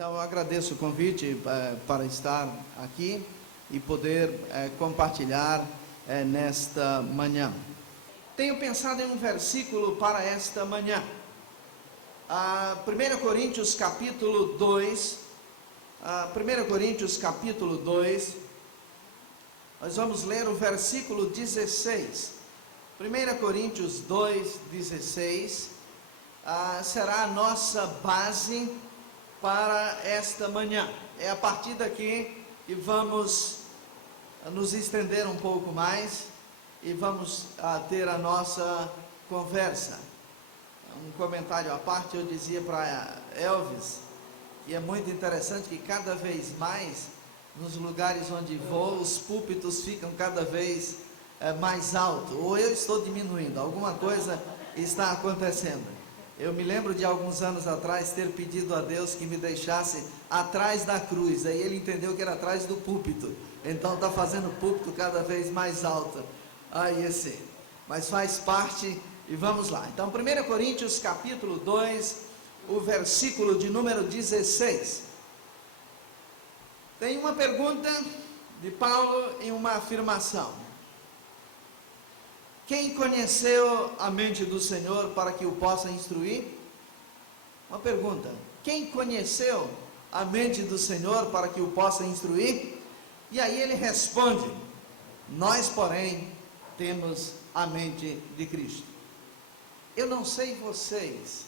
Então eu agradeço o convite para estar aqui e poder compartilhar nesta manhã. Tenho pensado em um versículo para esta manhã. 1 Coríntios capítulo 2, 1 Coríntios capítulo 2, nós vamos ler o versículo 16. 1 Coríntios 2, 16, será a nossa base para esta manhã. É a partir daqui que vamos nos estender um pouco mais e vamos ter a nossa conversa. Um comentário à parte, eu dizia para Elvis que é muito interessante que cada vez mais nos lugares onde vou, os púlpitos ficam cada vez mais altos, ou eu estou diminuindo, alguma coisa está acontecendo. Eu me lembro de alguns anos atrás ter pedido a Deus que me deixasse atrás da cruz, aí ele entendeu que era atrás do púlpito, então está fazendo o púlpito cada vez mais alto, aí assim, mas faz parte, e vamos lá. Então 1 Coríntios capítulo 2, o versículo de número 16, tem uma pergunta de Paulo e uma afirmação. Quem conheceu a mente do Senhor para que o possa instruir? Uma pergunta. Quem conheceu a mente do Senhor para que o possa instruir? E aí ele responde: nós, porém, temos a mente de Cristo. Eu não sei vocês,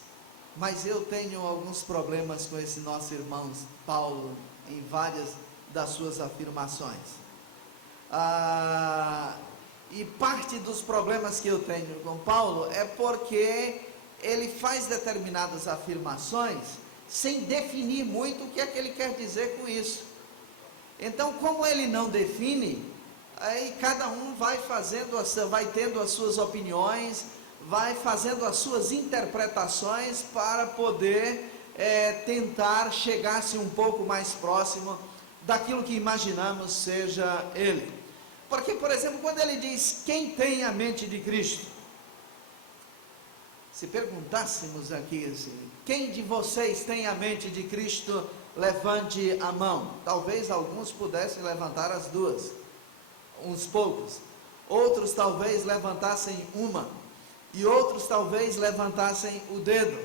mas eu tenho alguns problemas com esse nosso irmão Paulo em várias das suas afirmações. E parte dos problemas que eu tenho com Paulo é porque ele faz determinadas afirmações sem definir muito o que é que ele quer dizer com isso. Então, como ele não define, aí cada um vai tendo as suas opiniões, vai fazendo as suas interpretações para poder tentar chegar-se um pouco mais próximo daquilo que imaginamos seja ele. Porque, por exemplo, quando ele diz, quem tem a mente de Cristo? Se perguntássemos aqui assim, quem de vocês tem a mente de Cristo, levante a mão. Talvez alguns pudessem levantar as duas, uns poucos. Outros talvez levantassem uma, e outros talvez levantassem o dedo,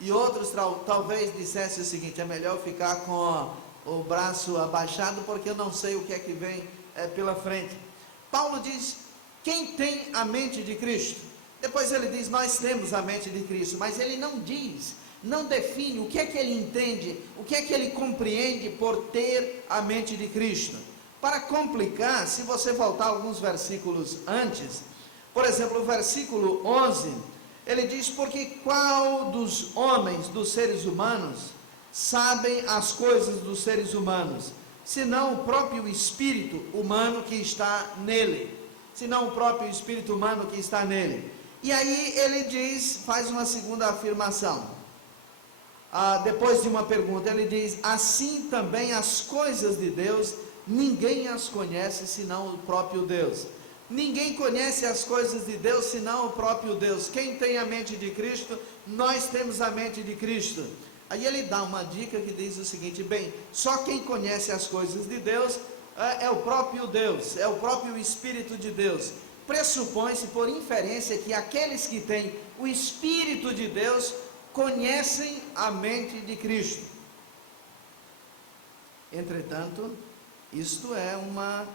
e outros talvez dissessem o seguinte, é melhor ficar com o braço abaixado, porque eu não sei o que é que vem pela frente. Paulo diz, quem tem a mente de Cristo? Depois ele diz, nós temos a mente de Cristo, mas ele não diz, não define o que é que ele entende, o que é que ele compreende por ter a mente de Cristo. Para complicar, se você voltar alguns versículos antes, por exemplo, o versículo 11, ele diz, porque qual dos homens, dos seres humanos, sabem as coisas dos seres humanos, senão o próprio espírito humano que está nele, senão o próprio espírito humano que está nele. E aí ele diz, faz uma segunda afirmação, depois de uma pergunta, ele diz, assim também as coisas de Deus, ninguém as conhece senão o próprio Deus. Ninguém conhece as coisas de Deus senão o próprio Deus. Quem tem a mente de Cristo, nós temos a mente de Cristo. Aí ele dá uma dica que diz o seguinte, bem, só quem conhece as coisas de Deus é o próprio Deus, é o próprio Espírito de Deus. Pressupõe-se por inferência que aqueles que têm o Espírito de Deus conhecem a mente de Cristo. Entretanto, isto é uma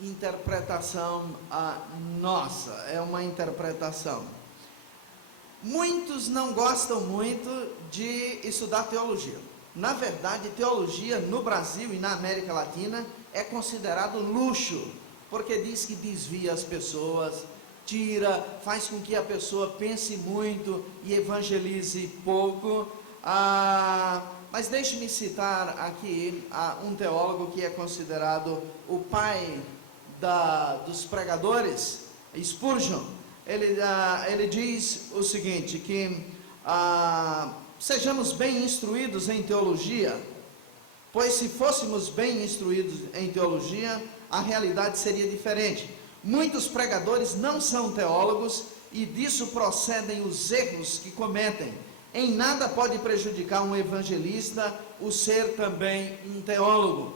interpretação nossa, é uma interpretação. Muitos não gostam muito de estudar teologia. Na verdade, teologia no Brasil e na América Latina é considerado luxo, porque diz que desvia as pessoas, faz com que a pessoa pense muito e evangelize pouco. Mas deixe-me citar aqui um teólogo que é considerado o pai dos pregadores, Spurgeon. Ele diz o seguinte, que sejamos bem instruídos em teologia, pois se fôssemos bem instruídos em teologia, a realidade seria diferente. Muitos pregadores não são teólogos e disso procedem os erros que cometem. Em nada pode prejudicar um evangelista o ser também um teólogo.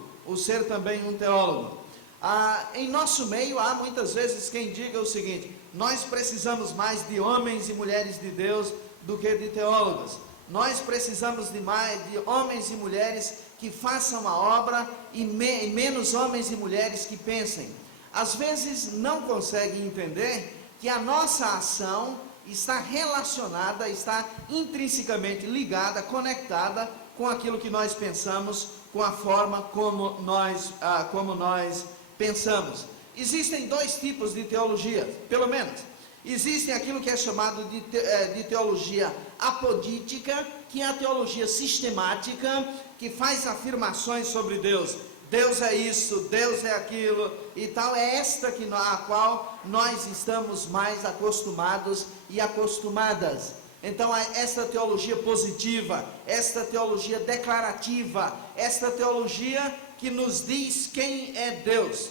Em nosso meio há muitas vezes quem diga o seguinte: nós precisamos mais de homens e mulheres de Deus do que de teólogos. Nós precisamos de mais de homens e mulheres que façam a obra e menos homens e mulheres que pensem. Às vezes não conseguem entender que a nossa ação está relacionada, está intrinsecamente ligada, conectada com aquilo que nós pensamos, com a forma como nós pensamos. Existem dois tipos de teologia, pelo menos. Existe aquilo que é chamado de teologia apodítica, que é a teologia sistemática, que faz afirmações sobre Deus. Deus é isso, Deus é aquilo e tal. É esta a qual nós estamos mais acostumados e acostumadas. Então, esta teologia positiva, esta teologia declarativa, esta teologia que nos diz quem é Deus.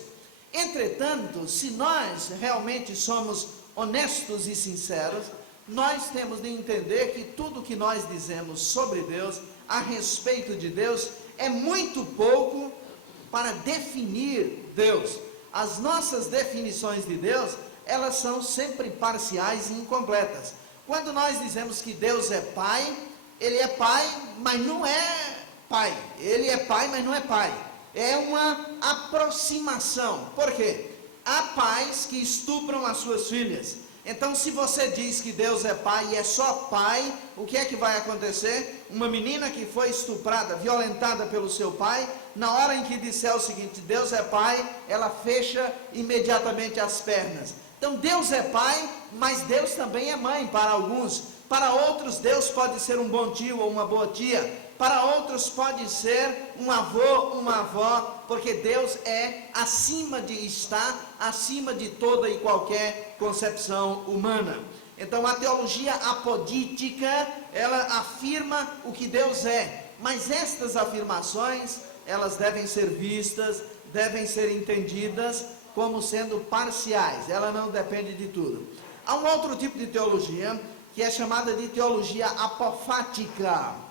Entretanto, se nós realmente somos honestos e sinceros, nós temos de entender que tudo que nós dizemos sobre Deus, a respeito de Deus, é muito pouco para definir Deus. As nossas definições de Deus, elas são sempre parciais e incompletas. Quando nós dizemos que Deus é Pai, Ele é Pai, mas não é Pai. Ele é Pai, mas não é Pai. É uma aproximação. Por quê? Há pais que estupram as suas filhas. Então, se você diz que Deus é Pai e é só Pai, o que é que vai acontecer? Uma menina que foi estuprada, violentada pelo seu pai, na hora em que disser o seguinte: Deus é Pai, ela fecha imediatamente as pernas. Então, Deus é Pai, mas Deus também é mãe para alguns. Para outros, Deus pode ser um bom tio ou uma boa tia. Para outros pode ser um avô, uma avó, porque Deus está acima de toda e qualquer concepção humana. Então a teologia apodítica, ela afirma o que Deus é, mas estas afirmações, elas devem ser vistas, devem ser entendidas como sendo parciais, ela não depende de tudo. Há um outro tipo de teologia, que é chamada de teologia apofática,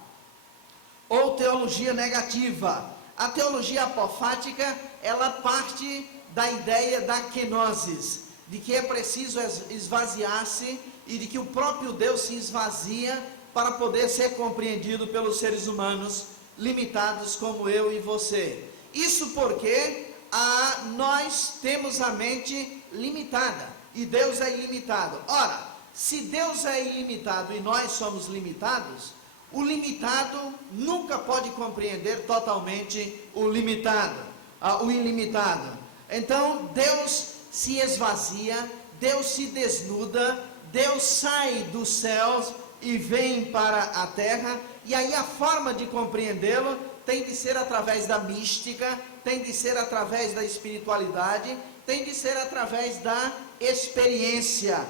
ou teologia negativa. A teologia apofática, ela parte da ideia da kenosis, de que é preciso esvaziar-se e de que o próprio Deus se esvazia para poder ser compreendido pelos seres humanos limitados como eu e você. Isso porque nós temos a mente limitada e Deus é ilimitado. Ora, se Deus é ilimitado e nós somos limitados, o limitado nunca pode compreender totalmente o ilimitado. Então, Deus se esvazia, Deus se desnuda, Deus sai dos céus e vem para a terra, e aí a forma de compreendê-lo tem de ser através da mística, tem de ser através da espiritualidade, tem de ser através da experiência.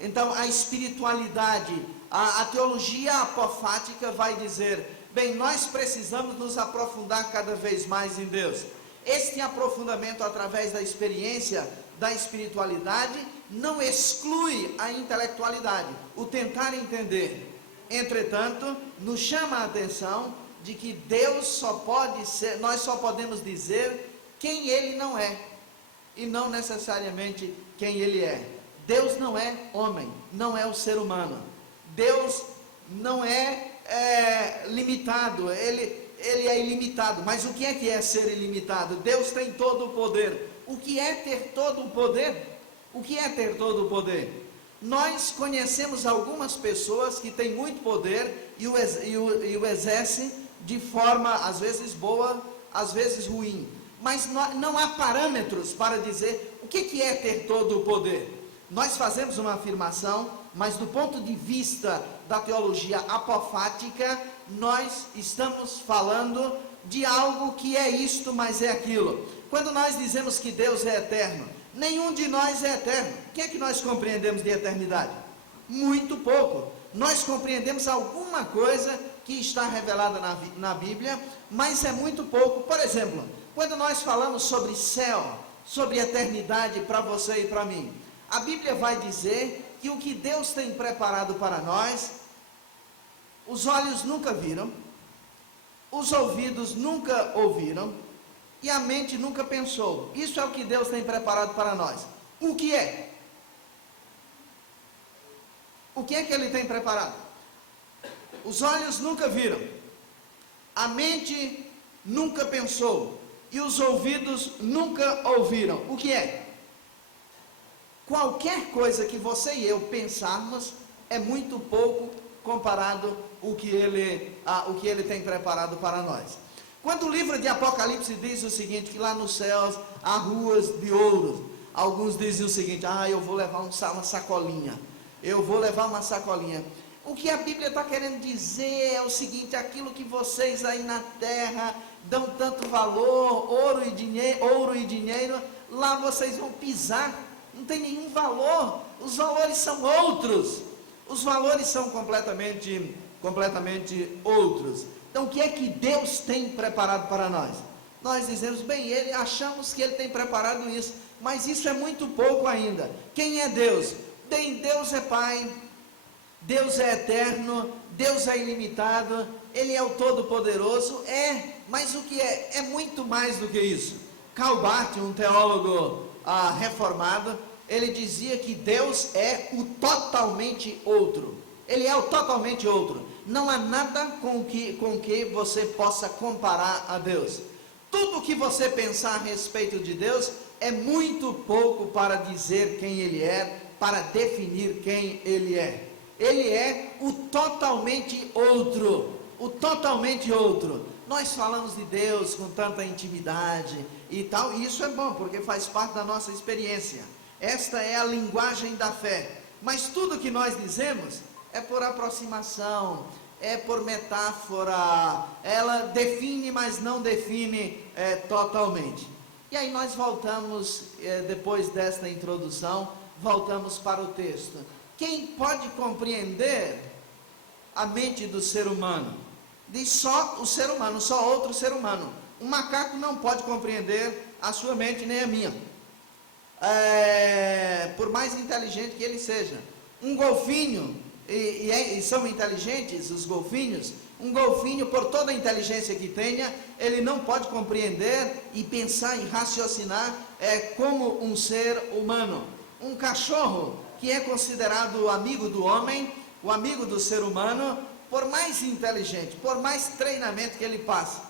Então, a espiritualidade, a teologia apofática vai dizer: bem, nós precisamos nos aprofundar cada vez mais em Deus. Este aprofundamento através da experiência, da espiritualidade, não exclui a intelectualidade, o tentar entender. Entretanto, nos chama a atenção de que Deus só pode ser, nós só podemos dizer quem Ele não é, e não necessariamente quem Ele é. Deus não é homem, não é o ser humano. Deus não é limitado, ele é ilimitado. Mas o que é ser ilimitado? Deus tem todo o poder. O que é ter todo o poder? O que é ter todo o poder? Nós conhecemos algumas pessoas que têm muito poder e o exercem de forma às vezes boa, às vezes ruim. Mas não há parâmetros para dizer o que é ter todo o poder. Nós fazemos uma afirmação, mas do ponto de vista da teologia apofática, nós estamos falando de algo que é isto, mas é aquilo. Quando nós dizemos que Deus é eterno, nenhum de nós é eterno. O que é que nós compreendemos de eternidade? Muito pouco. Nós compreendemos alguma coisa que está revelada na Bíblia, mas é muito pouco. Por exemplo, quando nós falamos sobre céu, sobre eternidade para você e para mim, a Bíblia vai dizer que o que Deus tem preparado para nós, os olhos nunca viram, os ouvidos nunca ouviram, e a mente nunca pensou. Isso é o que Deus tem preparado para nós. O que é? O que é que Ele tem preparado? Os olhos nunca viram, a mente nunca pensou, e os ouvidos nunca ouviram. O que é? Qualquer coisa que você e eu pensarmos é muito pouco comparado o que ele tem preparado para nós. Quando o livro de Apocalipse diz o seguinte, que lá nos céus há ruas de ouro, alguns dizem o seguinte, eu vou levar uma sacolinha, eu vou levar uma sacolinha. O que a Bíblia está querendo dizer é o seguinte, aquilo que vocês aí na terra dão tanto valor, ouro e dinheiro, lá vocês vão pisar, não tem nenhum valor, os valores são outros, os valores são completamente outros. Então o que é que Deus tem preparado para nós? Nós dizemos, achamos que Ele tem preparado isso, mas isso é muito pouco ainda. Quem é Deus? Deus é Pai, Deus é eterno, Deus é ilimitado, Ele é o Todo-Poderoso, mas o que é? É muito mais do que isso. Karl Barth, um teólogo reformado, ele dizia que Deus é o totalmente outro, Ele é o totalmente outro, não há nada com que você possa comparar a Deus. Tudo que você pensar a respeito de Deus, é muito pouco para dizer quem Ele é, para definir quem Ele é. Ele é o totalmente outro, o totalmente outro. Nós falamos de Deus com tanta intimidade e tal, e isso é bom, porque faz parte da nossa experiência. Esta é a linguagem da fé, mas tudo que nós dizemos é por aproximação, é por metáfora, ela define, mas não define totalmente. E aí nós voltamos, depois desta introdução, voltamos para o texto. Quem pode compreender a mente do ser humano? Diz só o ser humano, só outro ser humano. Um macaco não pode compreender a sua mente, nem a minha. Por mais inteligente que ele seja. Um golfinho, e são inteligentes os golfinhos, um golfinho, por toda a inteligência que tenha, ele não pode compreender e pensar e raciocinar como um ser humano. Um cachorro, que é considerado o amigo do homem, o amigo do ser humano, por mais inteligente, por mais treinamento que ele passe,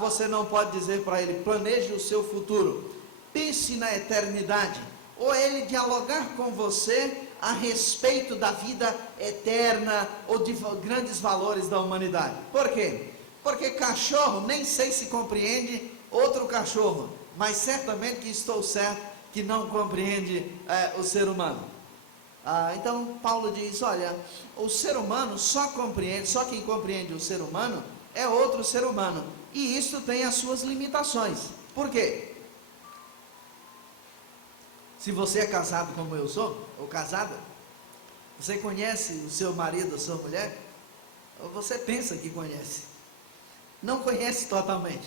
você não pode dizer para ele, planeje o seu futuro, pense na eternidade, ou ele dialogar com você a respeito da vida eterna, ou de grandes valores da humanidade. Por quê? Porque cachorro, nem sei se compreende outro cachorro, mas certamente que estou certo, que não compreende o ser humano. Então Paulo diz, olha, o ser humano só quem compreende o ser humano é outro ser humano, e isso tem as suas limitações. Por quê? Se você é casado como eu sou, ou casada, você conhece o seu marido, a sua mulher, ou você pensa que conhece, não conhece totalmente,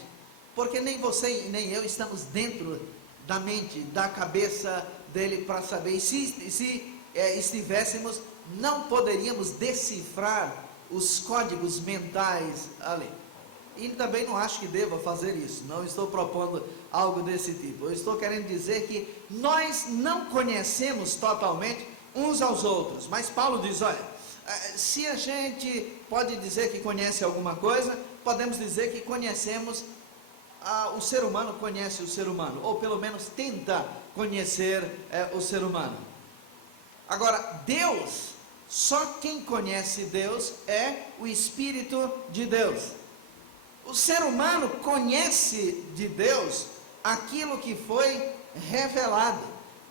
porque nem você e nem eu estamos dentro da mente, da cabeça dele para saber. E se estivéssemos, não poderíamos decifrar os códigos mentais ali. E também não acho que deva fazer isso, não estou propondo algo desse tipo. Eu estou querendo dizer que nós não conhecemos totalmente uns aos outros, mas Paulo diz, olha, se a gente pode dizer que conhece alguma coisa, podemos dizer que conhecemos, o ser humano conhece o ser humano, ou pelo menos tenta conhecer o ser humano. Agora, Deus, só quem conhece Deus é o Espírito de Deus. O ser humano conhece de Deus aquilo que foi revelado,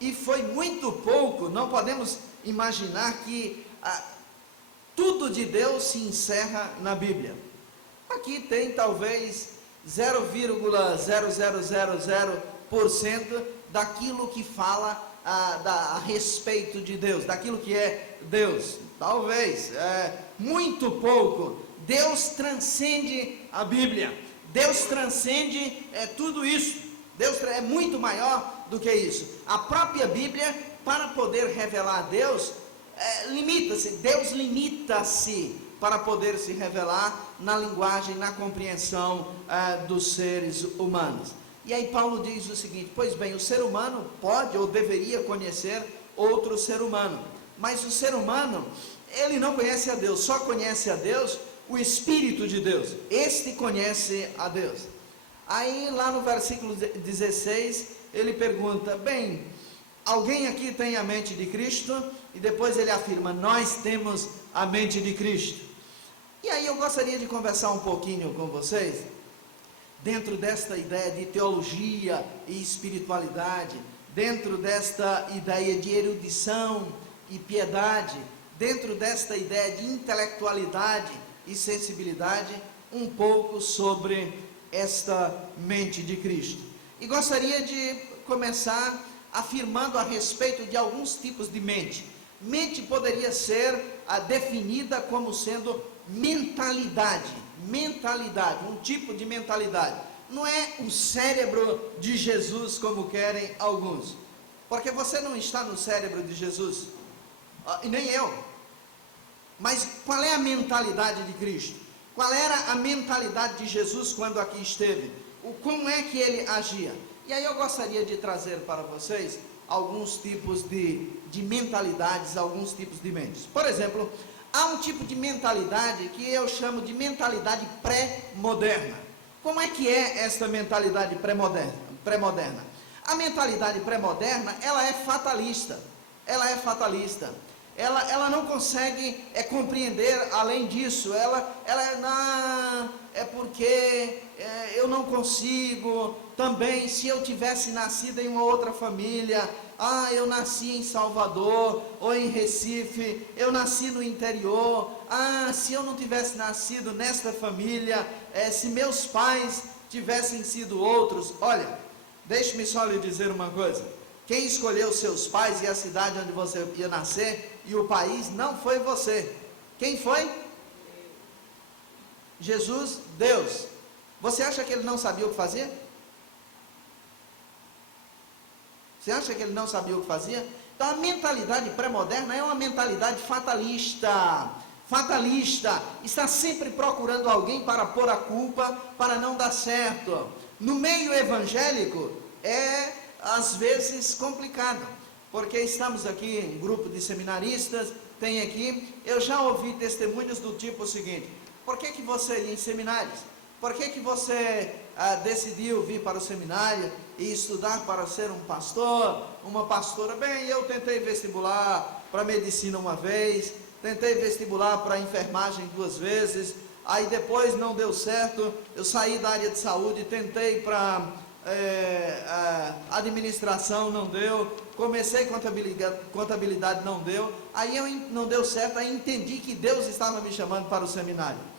e foi muito pouco. Não podemos imaginar que tudo de Deus se encerra na Bíblia. Aqui tem talvez 0,0000% daquilo que fala a respeito de Deus, daquilo que é Deus, talvez, muito pouco. Deus transcende a Bíblia, Deus transcende tudo isso, Deus é muito maior do que isso. A própria Bíblia, para poder revelar a Deus, limita-se, Deus limita-se para poder se revelar na linguagem, na compreensão dos seres humanos. E aí Paulo diz o seguinte: pois bem, o ser humano pode ou deveria conhecer outro ser humano, mas o ser humano, ele não conhece a Deus, só conhece a Deus o Espírito de Deus, este conhece a Deus. Aí lá no versículo 16, ele pergunta: bem, alguém aqui tem a mente de Cristo? E depois ele afirma: nós temos a mente de Cristo. E aí eu gostaria de conversar um pouquinho com vocês, dentro desta ideia de teologia e espiritualidade, dentro desta ideia de erudição e piedade, dentro desta ideia de intelectualidade e sensibilidade, um pouco sobre esta mente de Cristo. E gostaria de começar afirmando a respeito de alguns tipos de mente. Mente poderia ser definida como sendo mentalidade, um tipo de mentalidade. Não é o cérebro de Jesus como querem alguns, porque você não está no cérebro de Jesus, e nem eu. Mas qual é a mentalidade de Cristo? Qual era a mentalidade de Jesus quando aqui esteve? Como é que ele agia? E aí eu gostaria de trazer para vocês alguns tipos de mentalidades, alguns tipos de mentes. Por exemplo, há um tipo de mentalidade que eu chamo de mentalidade pré-moderna. Como é que é esta mentalidade pré-moderna? A mentalidade pré-moderna, ela é fatalista. Ela não consegue compreender além disso. É porque eu não consigo. Também, se eu tivesse nascido em uma outra família, eu nasci em Salvador ou em Recife, eu nasci no interior, se eu não tivesse nascido nesta família, se meus pais tivessem sido outros. Olha, deixe-me só lhe dizer uma coisa: quem escolheu seus pais e a cidade onde você ia nascer e o país não foi você. Quem foi? Jesus, Deus. Você acha que ele não sabia o que fazia? Você acha que ele não sabia o que fazia? Então a mentalidade pré-moderna é uma mentalidade fatalista, está sempre procurando alguém para pôr a culpa, para não dar certo. No meio evangélico é às vezes complicado, porque estamos aqui, um grupo de seminaristas, tem aqui, eu já ouvi testemunhos do tipo seguinte: por que você ia em seminários? Por que você decidiu vir para o seminário e estudar para ser um pastor, uma pastora? Bem, eu tentei vestibular para medicina uma vez, tentei vestibular para enfermagem 2 vezes, aí depois não deu certo, eu saí da área de saúde, tentei para administração, não deu, comecei contabilidade, não deu, aí não deu certo, aí entendi que Deus estava me chamando para o seminário.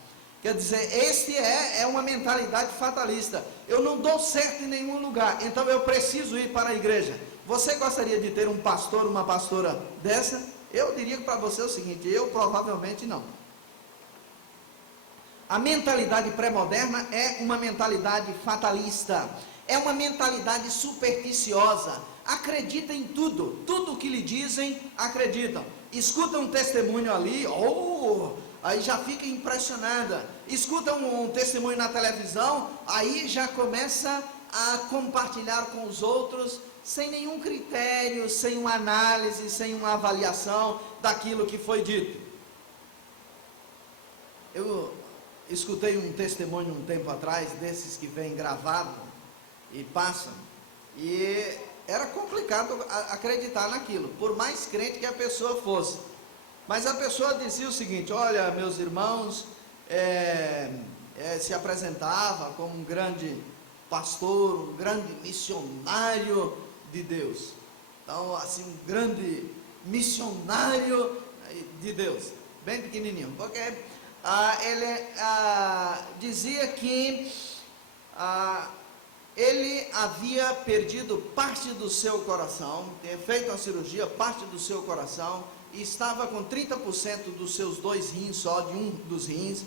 Quer dizer, este é uma mentalidade fatalista. Eu não dou certo em nenhum lugar, então eu preciso ir para a igreja. Você gostaria de ter um pastor, uma pastora dessa? Eu diria para você o seguinte: eu provavelmente não. A mentalidade pré-moderna é uma mentalidade fatalista, é uma mentalidade supersticiosa. Acredita em tudo que lhe dizem, acreditam. Escuta um testemunho ali, aí já fica impressionada. Escuta um testemunho na televisão, aí já começa a compartilhar com os outros, sem nenhum critério, sem uma análise, sem uma avaliação daquilo que foi dito. Eu escutei um testemunho um tempo atrás, desses que vem gravado e passam, e era complicado acreditar naquilo, por mais crente que a pessoa fosse. Mas a pessoa dizia o seguinte: olha, meus irmãos, se apresentava como um grande pastor, um grande missionário de Deus. Então, assim, um grande missionário de Deus, bem pequenininho, porque ele dizia que ele havia perdido parte do seu coração, tinha feito uma cirurgia, parte do seu coração, e estava com 30% dos seus 2 rins, só de um dos rins.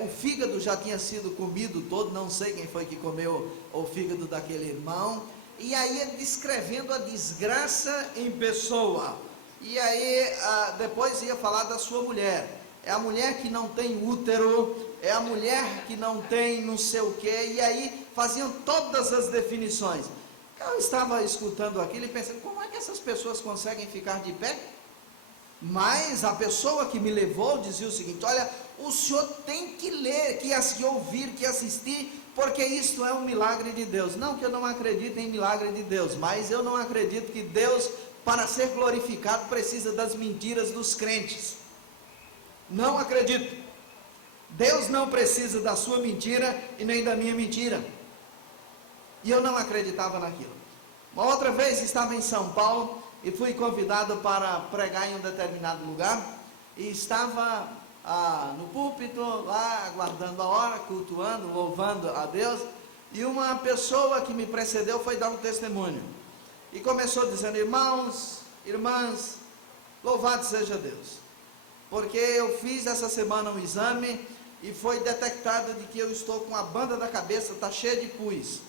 O fígado já tinha sido comido todo, não sei quem foi que comeu o fígado daquele irmão. E aí ele descrevendo a desgraça em pessoa. E aí, depois ia falar da sua mulher. É a mulher que não tem útero, é a mulher que não tem não sei o quê, e aí faziam todas as definições. Eu estava escutando aquilo e pensando, como é que essas pessoas conseguem ficar de pé? Mas a pessoa que me levou dizia o seguinte: olha, o senhor tem que ler, que ouvir, que assistir, porque isto é um milagre de Deus. Não que eu não acredite em milagre de Deus, mas eu não acredito que Deus, para ser glorificado, precisa das mentiras dos crentes. Não acredito. Deus não precisa da sua mentira e nem da minha mentira. E eu não acreditava naquilo. Uma outra vez estava em São Paulo e fui convidado para pregar em um determinado lugar, e estava no púlpito lá, aguardando a hora, cultuando, louvando a Deus, e uma pessoa que me precedeu foi dar um testemunho, e começou dizendo: irmãos, irmãs, louvado seja Deus, porque eu fiz essa semana um exame, e foi detectado de que eu estou com a banda da cabeça, está cheia de pus.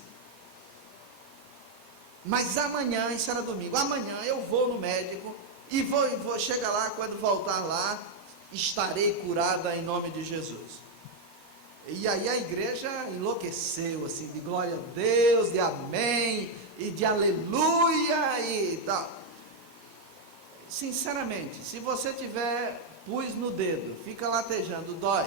Mas amanhã, isso era domingo, amanhã eu vou no médico e vou chegar lá, quando voltar lá, estarei curada em nome de Jesus. E aí a igreja enlouqueceu, assim, de glória a Deus, de amém, e de aleluia e tal. Sinceramente, se você tiver pus no dedo, fica latejando, dói.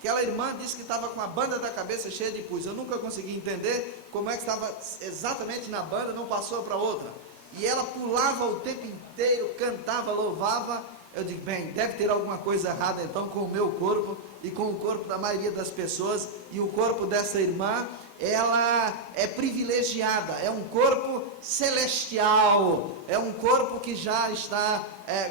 Aquela irmã disse que estava com a banda da cabeça cheia de pus. Eu nunca consegui entender como é que estava exatamente na banda, não passou para outra. E ela pulava o tempo inteiro, cantava, louvava. Eu digo, bem, deve ter alguma coisa errada então com o meu corpo e com o corpo da maioria das pessoas. E o corpo dessa irmã, ela é privilegiada, é um corpo celestial, é um corpo que já está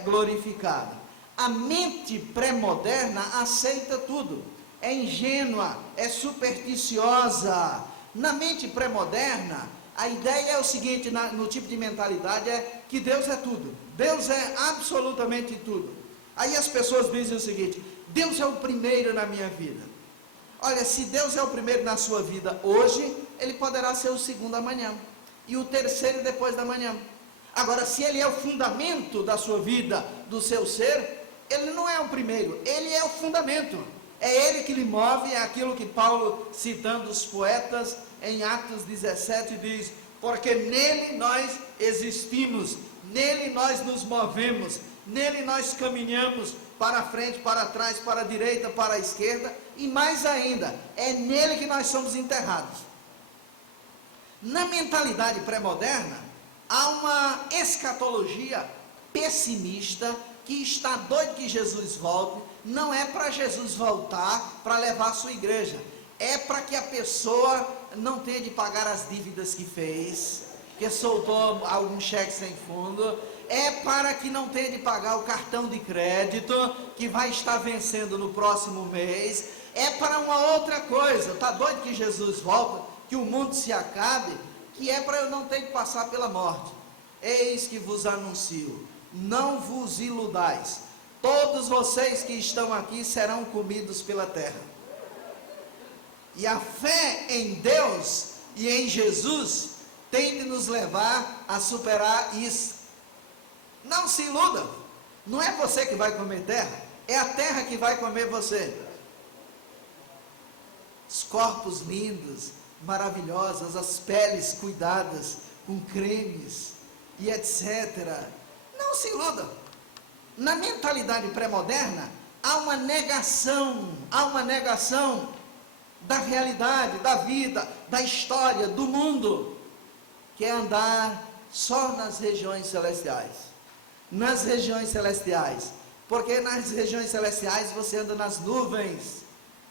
glorificado. A mente pré-moderna aceita tudo. É ingênua, é supersticiosa. Na mente pré-moderna, a ideia é o seguinte, no tipo de mentalidade, é que Deus é tudo. Deus é absolutamente tudo. Aí as pessoas dizem o seguinte: Deus é o primeiro na minha vida. Olha, se Deus é o primeiro na sua vida hoje, Ele poderá ser o segundo amanhã, e o terceiro depois da manhã. Agora, se Ele é o fundamento da sua vida, do seu ser, Ele não é o primeiro, Ele é o fundamento. É Ele que lhe move, é aquilo que Paulo, citando os poetas, em Atos 17, diz: porque nele nós existimos, nele nós nos movemos, nele nós caminhamos para frente, para trás, para a direita, para a esquerda, e mais ainda, é nele que nós somos enterrados. Na mentalidade pré-moderna, há uma escatologia pessimista, que está doido que Jesus volte. Não é para Jesus voltar para levar a sua igreja, é para que a pessoa não tenha de pagar as dívidas que fez, que soltou algum cheque sem fundo, é para que não tenha de pagar o cartão de crédito, que vai estar vencendo no próximo mês, é para uma outra coisa. Está doido que Jesus volta, que o mundo se acabe, que é para eu não ter que passar pela morte. Eis que vos anuncio, não vos iludais, todos vocês que estão aqui serão comidos pela terra. E a fé em Deus e em Jesus tem de nos levar a superar isso. Não se iludam, não é você que vai comer terra, é a terra que vai comer você. Os corpos lindos, maravilhosos, as peles cuidadas com cremes e etc. Não se iludam. Na mentalidade pré-moderna, há uma negação da realidade, da vida, da história, do mundo, que é andar só nas regiões celestiais. Nas regiões celestiais, porque nas regiões celestiais você anda nas nuvens.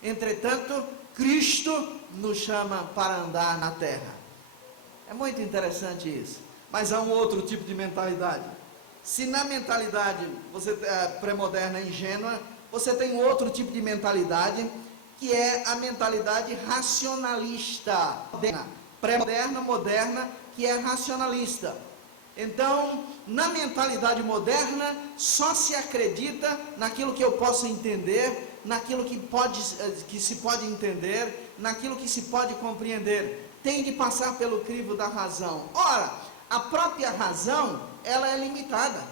Entretanto, Cristo nos chama para andar na terra. É muito interessante isso. Mas há um outro tipo de mentalidade. Se na mentalidade pré-moderna ingênua, você tem outro tipo de mentalidade, que é a mentalidade racionalista, pré-moderna, moderna, que é racionalista. Então, na mentalidade moderna, só se acredita naquilo que eu posso entender, naquilo que se pode entender, naquilo que se pode compreender. Tem de passar pelo crivo da razão. Ora, a própria razão, ela é limitada.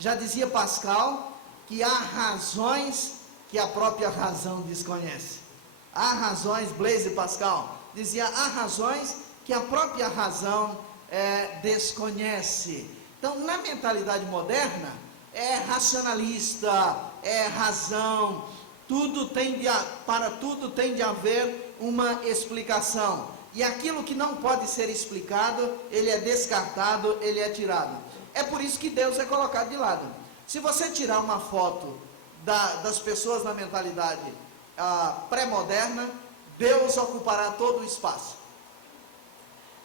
Já dizia Pascal que há razões que a própria razão desconhece. Há razões, Blaise Pascal dizia, há razões que a própria razão desconhece. Então, na mentalidade moderna, é racionalista, é razão, para tudo tem de haver uma explicação. E aquilo que não pode ser explicado, ele é descartado, ele é tirado. É por isso que Deus é colocado de lado. Se você tirar uma foto das pessoas na mentalidade pré-moderna, Deus ocupará todo o espaço.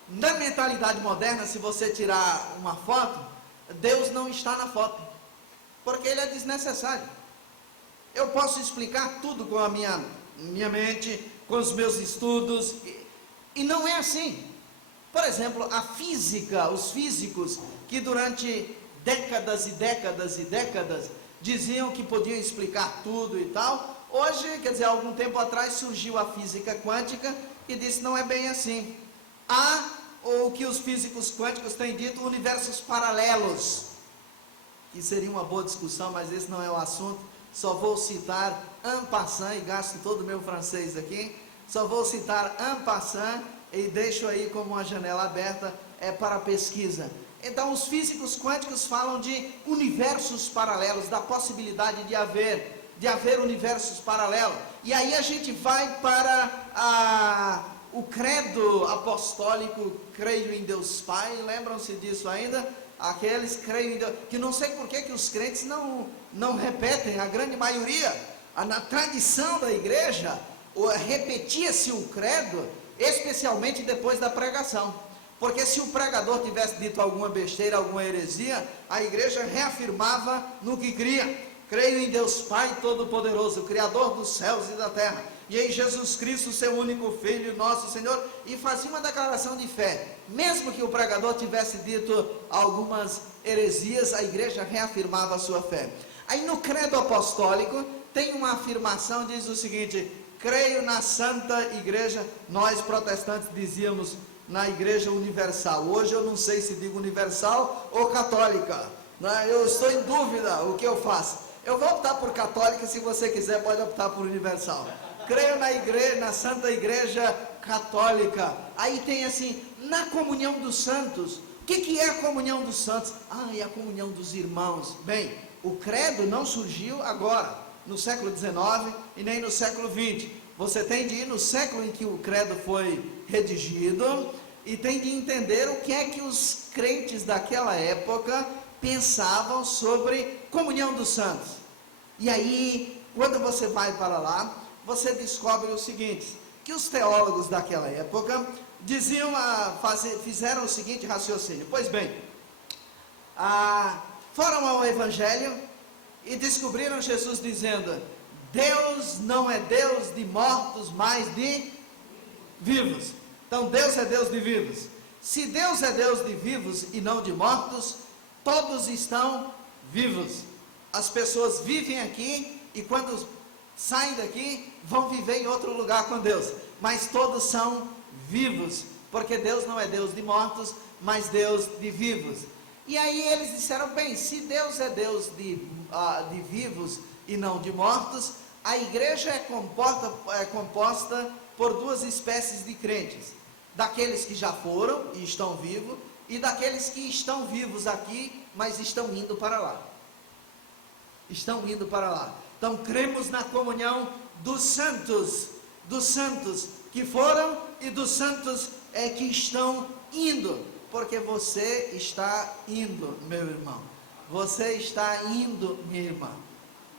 Na mentalidade moderna, se você tirar uma foto, Deus não está na foto, porque ele é desnecessário. Eu posso explicar tudo com a minha mente, com os meus estudos, e não é assim. Por exemplo, a física, os físicos que durante décadas e décadas e décadas diziam que podiam explicar tudo e tal, hoje, quer dizer, algum tempo atrás surgiu a física quântica e disse não é bem assim. Há o que os físicos quânticos têm dito, universos paralelos, que seria uma boa discussão, mas esse não é o assunto. Só vou citar en passant, e gasto todo o meu francês aqui, só vou citar en passant e deixo aí como uma janela aberta para pesquisa. Então os físicos quânticos falam de universos paralelos, da possibilidade de haver universos paralelos. E aí a gente vai para o credo apostólico, creio em Deus Pai, lembram-se disso ainda? Aqueles creem em Deus, que não sei por que os crentes não repetem, a grande maioria, na tradição da igreja, repetia-se o credo, especialmente depois da pregação, porque se o pregador tivesse dito alguma besteira, alguma heresia, a igreja reafirmava no que cria. Creio em Deus Pai Todo-Poderoso, Criador dos céus e da terra, e em Jesus Cristo, seu único Filho, nosso Senhor, e fazia uma declaração de fé. Mesmo que o pregador tivesse dito algumas heresias, a igreja reafirmava a sua fé. Aí no credo apostólico tem uma afirmação, diz o seguinte: creio na Santa Igreja. Nós protestantes dizíamos na Igreja Universal. Hoje eu não sei se digo universal ou católica, né? Eu estou em dúvida o que eu faço. Eu vou optar por católica, se você quiser pode optar por universal. Creio na igreja, na Santa Igreja Católica. Aí tem assim, na comunhão dos santos. O que é a comunhão dos santos? É a comunhão dos irmãos. Bem, o credo não surgiu agora, no século XIX e nem no século XX. Você tem de ir no século em que o credo foi redigido e tem de entender o que é que os crentes daquela época pensavam sobre comunhão dos santos. E aí, quando você vai para lá, você descobre o seguinte, que os teólogos daquela época fizeram o seguinte raciocínio. Pois bem, foram ao Evangelho e descobriram Jesus dizendo: Deus não é Deus de mortos, mas de vivos. Então Deus é Deus de vivos. Se Deus é Deus de vivos e não de mortos, todos estão vivos. As pessoas vivem aqui e quando saem daqui vão viver em outro lugar com Deus, mas todos são vivos, porque Deus não é Deus de mortos, mas Deus de vivos. E aí eles disseram: bem, se Deus é Deus de vivos e não de mortos, a igreja é composta por duas espécies de crentes: daqueles que já foram e estão vivos, e daqueles que estão vivos aqui, mas estão indo para lá. Então cremos na comunhão dos santos que foram e dos santos que estão indo, porque você está indo, meu irmão, você está indo, minha irmã,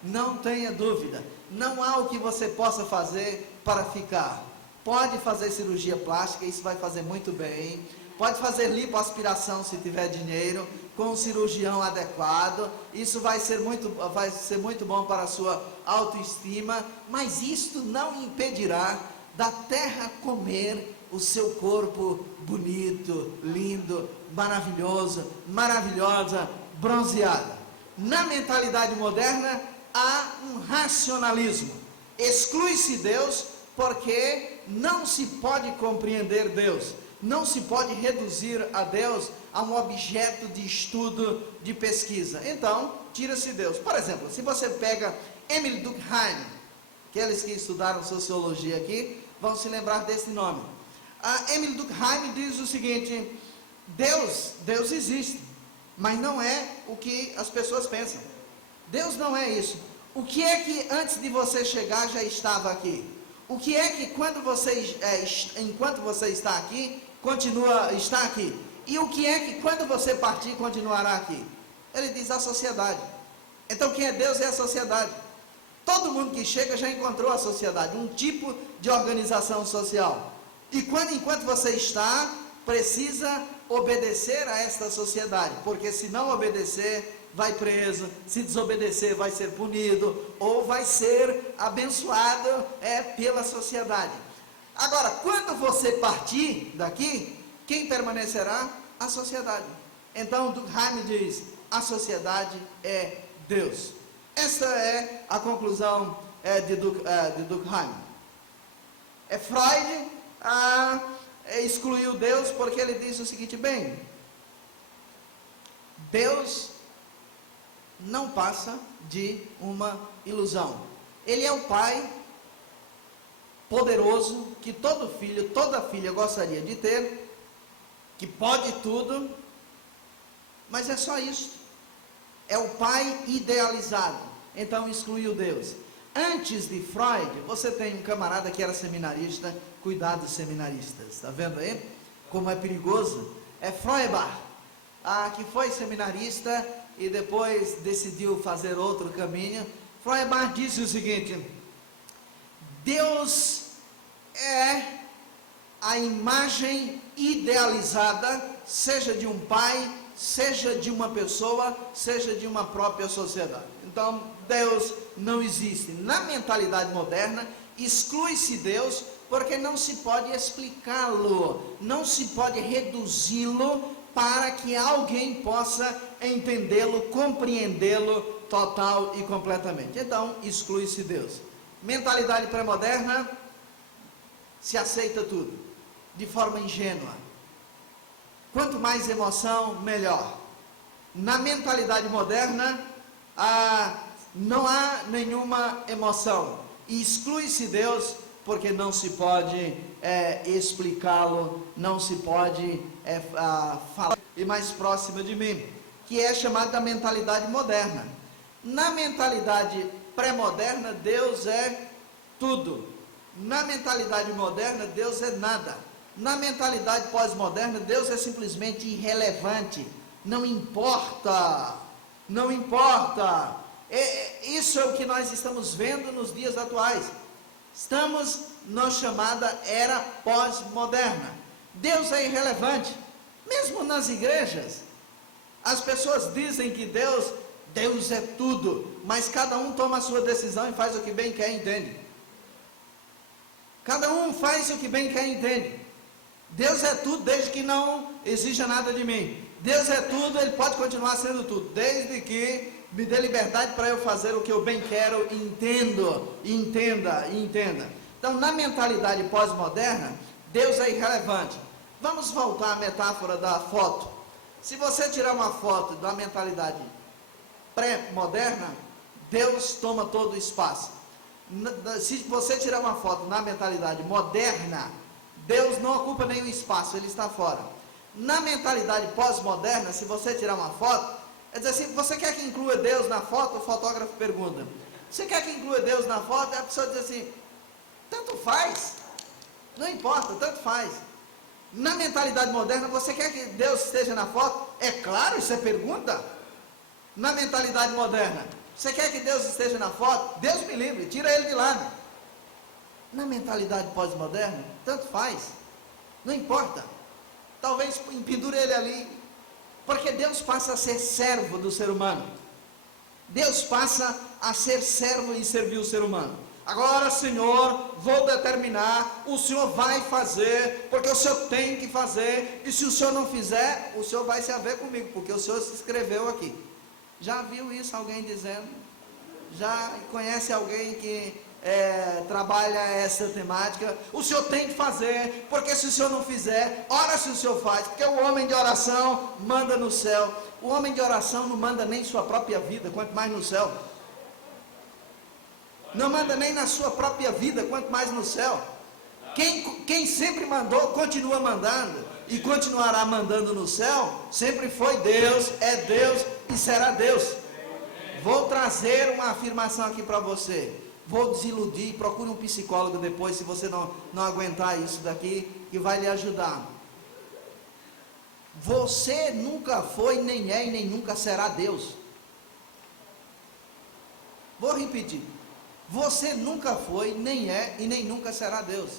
não tenha dúvida, não há o que você possa fazer para ficar. Pode fazer cirurgia plástica, isso vai fazer muito bem, pode fazer lipoaspiração se tiver dinheiro, com um cirurgião adequado, isso vai ser muito bom para a sua autoestima, mas isto não impedirá da terra comer o seu corpo bonito, lindo, maravilhosa, bronzeada. Na mentalidade moderna há um racionalismo, exclui-se Deus porque não se pode compreender Deus. não se pode reduzir a Deus a um objeto de estudo, de pesquisa. Então, tira-se Deus. Por exemplo, se você pega Emile Durkheim, aqueles que estudaram sociologia aqui, vão se lembrar desse nome. Emile Durkheim diz o seguinte: Deus existe, mas não é o que as pessoas pensam. Deus não é isso. O que é que antes de você chegar já estava aqui? O que é que enquanto você está aqui, está aqui? E o que é que quando você partir, continuará aqui? Ele diz a sociedade. Então quem é Deus é a sociedade. Todo mundo que chega já encontrou a sociedade, um tipo de organização social. E enquanto você está, precisa obedecer a esta sociedade, porque se não obedecer, vai preso, se desobedecer vai ser punido, ou vai ser abençoado pela sociedade. Agora, quando você partir daqui, quem permanecerá? A sociedade. Então Durkheim diz, a sociedade é Deus. Esta é a conclusão de Durkheim. Freud excluiu Deus porque ele diz o seguinte: bem, Deus não passa de uma ilusão. Ele é o Pai poderoso que todo filho, toda filha gostaria de ter, que pode tudo, mas é só isso. É o Pai idealizado. Então excluiu Deus. Antes de Freud, você tem um camarada que era seminarista. Cuidado, seminaristas, está vendo aí? Como é perigoso? É Feuerbach, que foi seminarista e depois decidiu fazer outro caminho. Feuerbach disse o seguinte: Deus é a imagem idealizada, seja de um pai, seja de uma pessoa, seja de uma própria sociedade. Então, Deus não existe. Na mentalidade moderna, exclui-se Deus, porque não se pode explicá-lo, não se pode reduzi-lo para que alguém possa entendê-lo, compreendê-lo total e completamente. Então, exclui-se Deus. Mentalidade pré-moderna, se aceita tudo, de forma ingênua. Quanto mais emoção, melhor. Na mentalidade moderna, não há nenhuma emoção. E exclui-se Deus, porque não se pode explicá-lo, não se pode falar. E mais próxima de mim, que é chamada da mentalidade moderna. Na mentalidade pré-moderna, Deus é tudo. Na mentalidade moderna, Deus é nada. Na mentalidade pós-moderna, Deus é simplesmente irrelevante. Não importa. Não importa. Isso é o que nós estamos vendo nos dias atuais. Estamos na chamada era pós-moderna. Deus é irrelevante. Mesmo nas igrejas, as pessoas dizem que Deus é tudo, mas cada um toma a sua decisão e faz o que bem quer, entende? Cada um faz o que bem quer, entende? Deus é tudo desde que não exija nada de mim. Deus é tudo, Ele pode continuar sendo tudo, desde que me dê liberdade para eu fazer o que eu bem quero, entenda. Então, na mentalidade pós-moderna, Deus é irrelevante. Vamos voltar à metáfora da foto. Se você tirar uma foto da mentalidade pré-moderna, Deus toma todo o espaço. Se você tirar uma foto na mentalidade moderna, Deus não ocupa nenhum espaço, Ele está fora. Na mentalidade pós-moderna, se você tirar uma foto, é dizer assim, você quer que inclua Deus na foto? O fotógrafo pergunta. Você quer que inclua Deus na foto? A pessoa diz assim, tanto faz, não importa, tanto faz. Na mentalidade moderna, você quer que Deus esteja na foto? É claro, isso é pergunta. Na mentalidade moderna, você quer que Deus esteja na foto? Deus me livre, tira Ele de lado. Na mentalidade pós-moderna, tanto faz, não importa. Talvez pendure Ele ali, porque Deus passa a ser servo do ser humano. Deus passa a ser servo e servir o ser humano. Agora, Senhor, vou determinar, o Senhor vai fazer, porque o Senhor tem que fazer, e se o Senhor não fizer, o Senhor vai se haver comigo, porque o Senhor se inscreveu aqui. Já viu isso alguém dizendo? Já conhece alguém que trabalha essa temática. O senhor tem que fazer, porque se o senhor não fizer, ora se o senhor faz, porque o homem de oração manda no céu. O homem de oração não manda nem sua própria vida, quanto mais no céu. Não manda nem na sua própria vida, quanto mais no céu. Quem sempre mandou, continua mandando, e continuará mandando no céu, sempre foi Deus, é Deus e será Deus. Vou trazer uma afirmação aqui para você. Vou desiludir, procure um psicólogo depois, se você não aguentar isso daqui, que vai lhe ajudar. Você nunca foi, nem é e nem nunca será Deus. Vou repetir. Você nunca foi, nem é e nem nunca será Deus.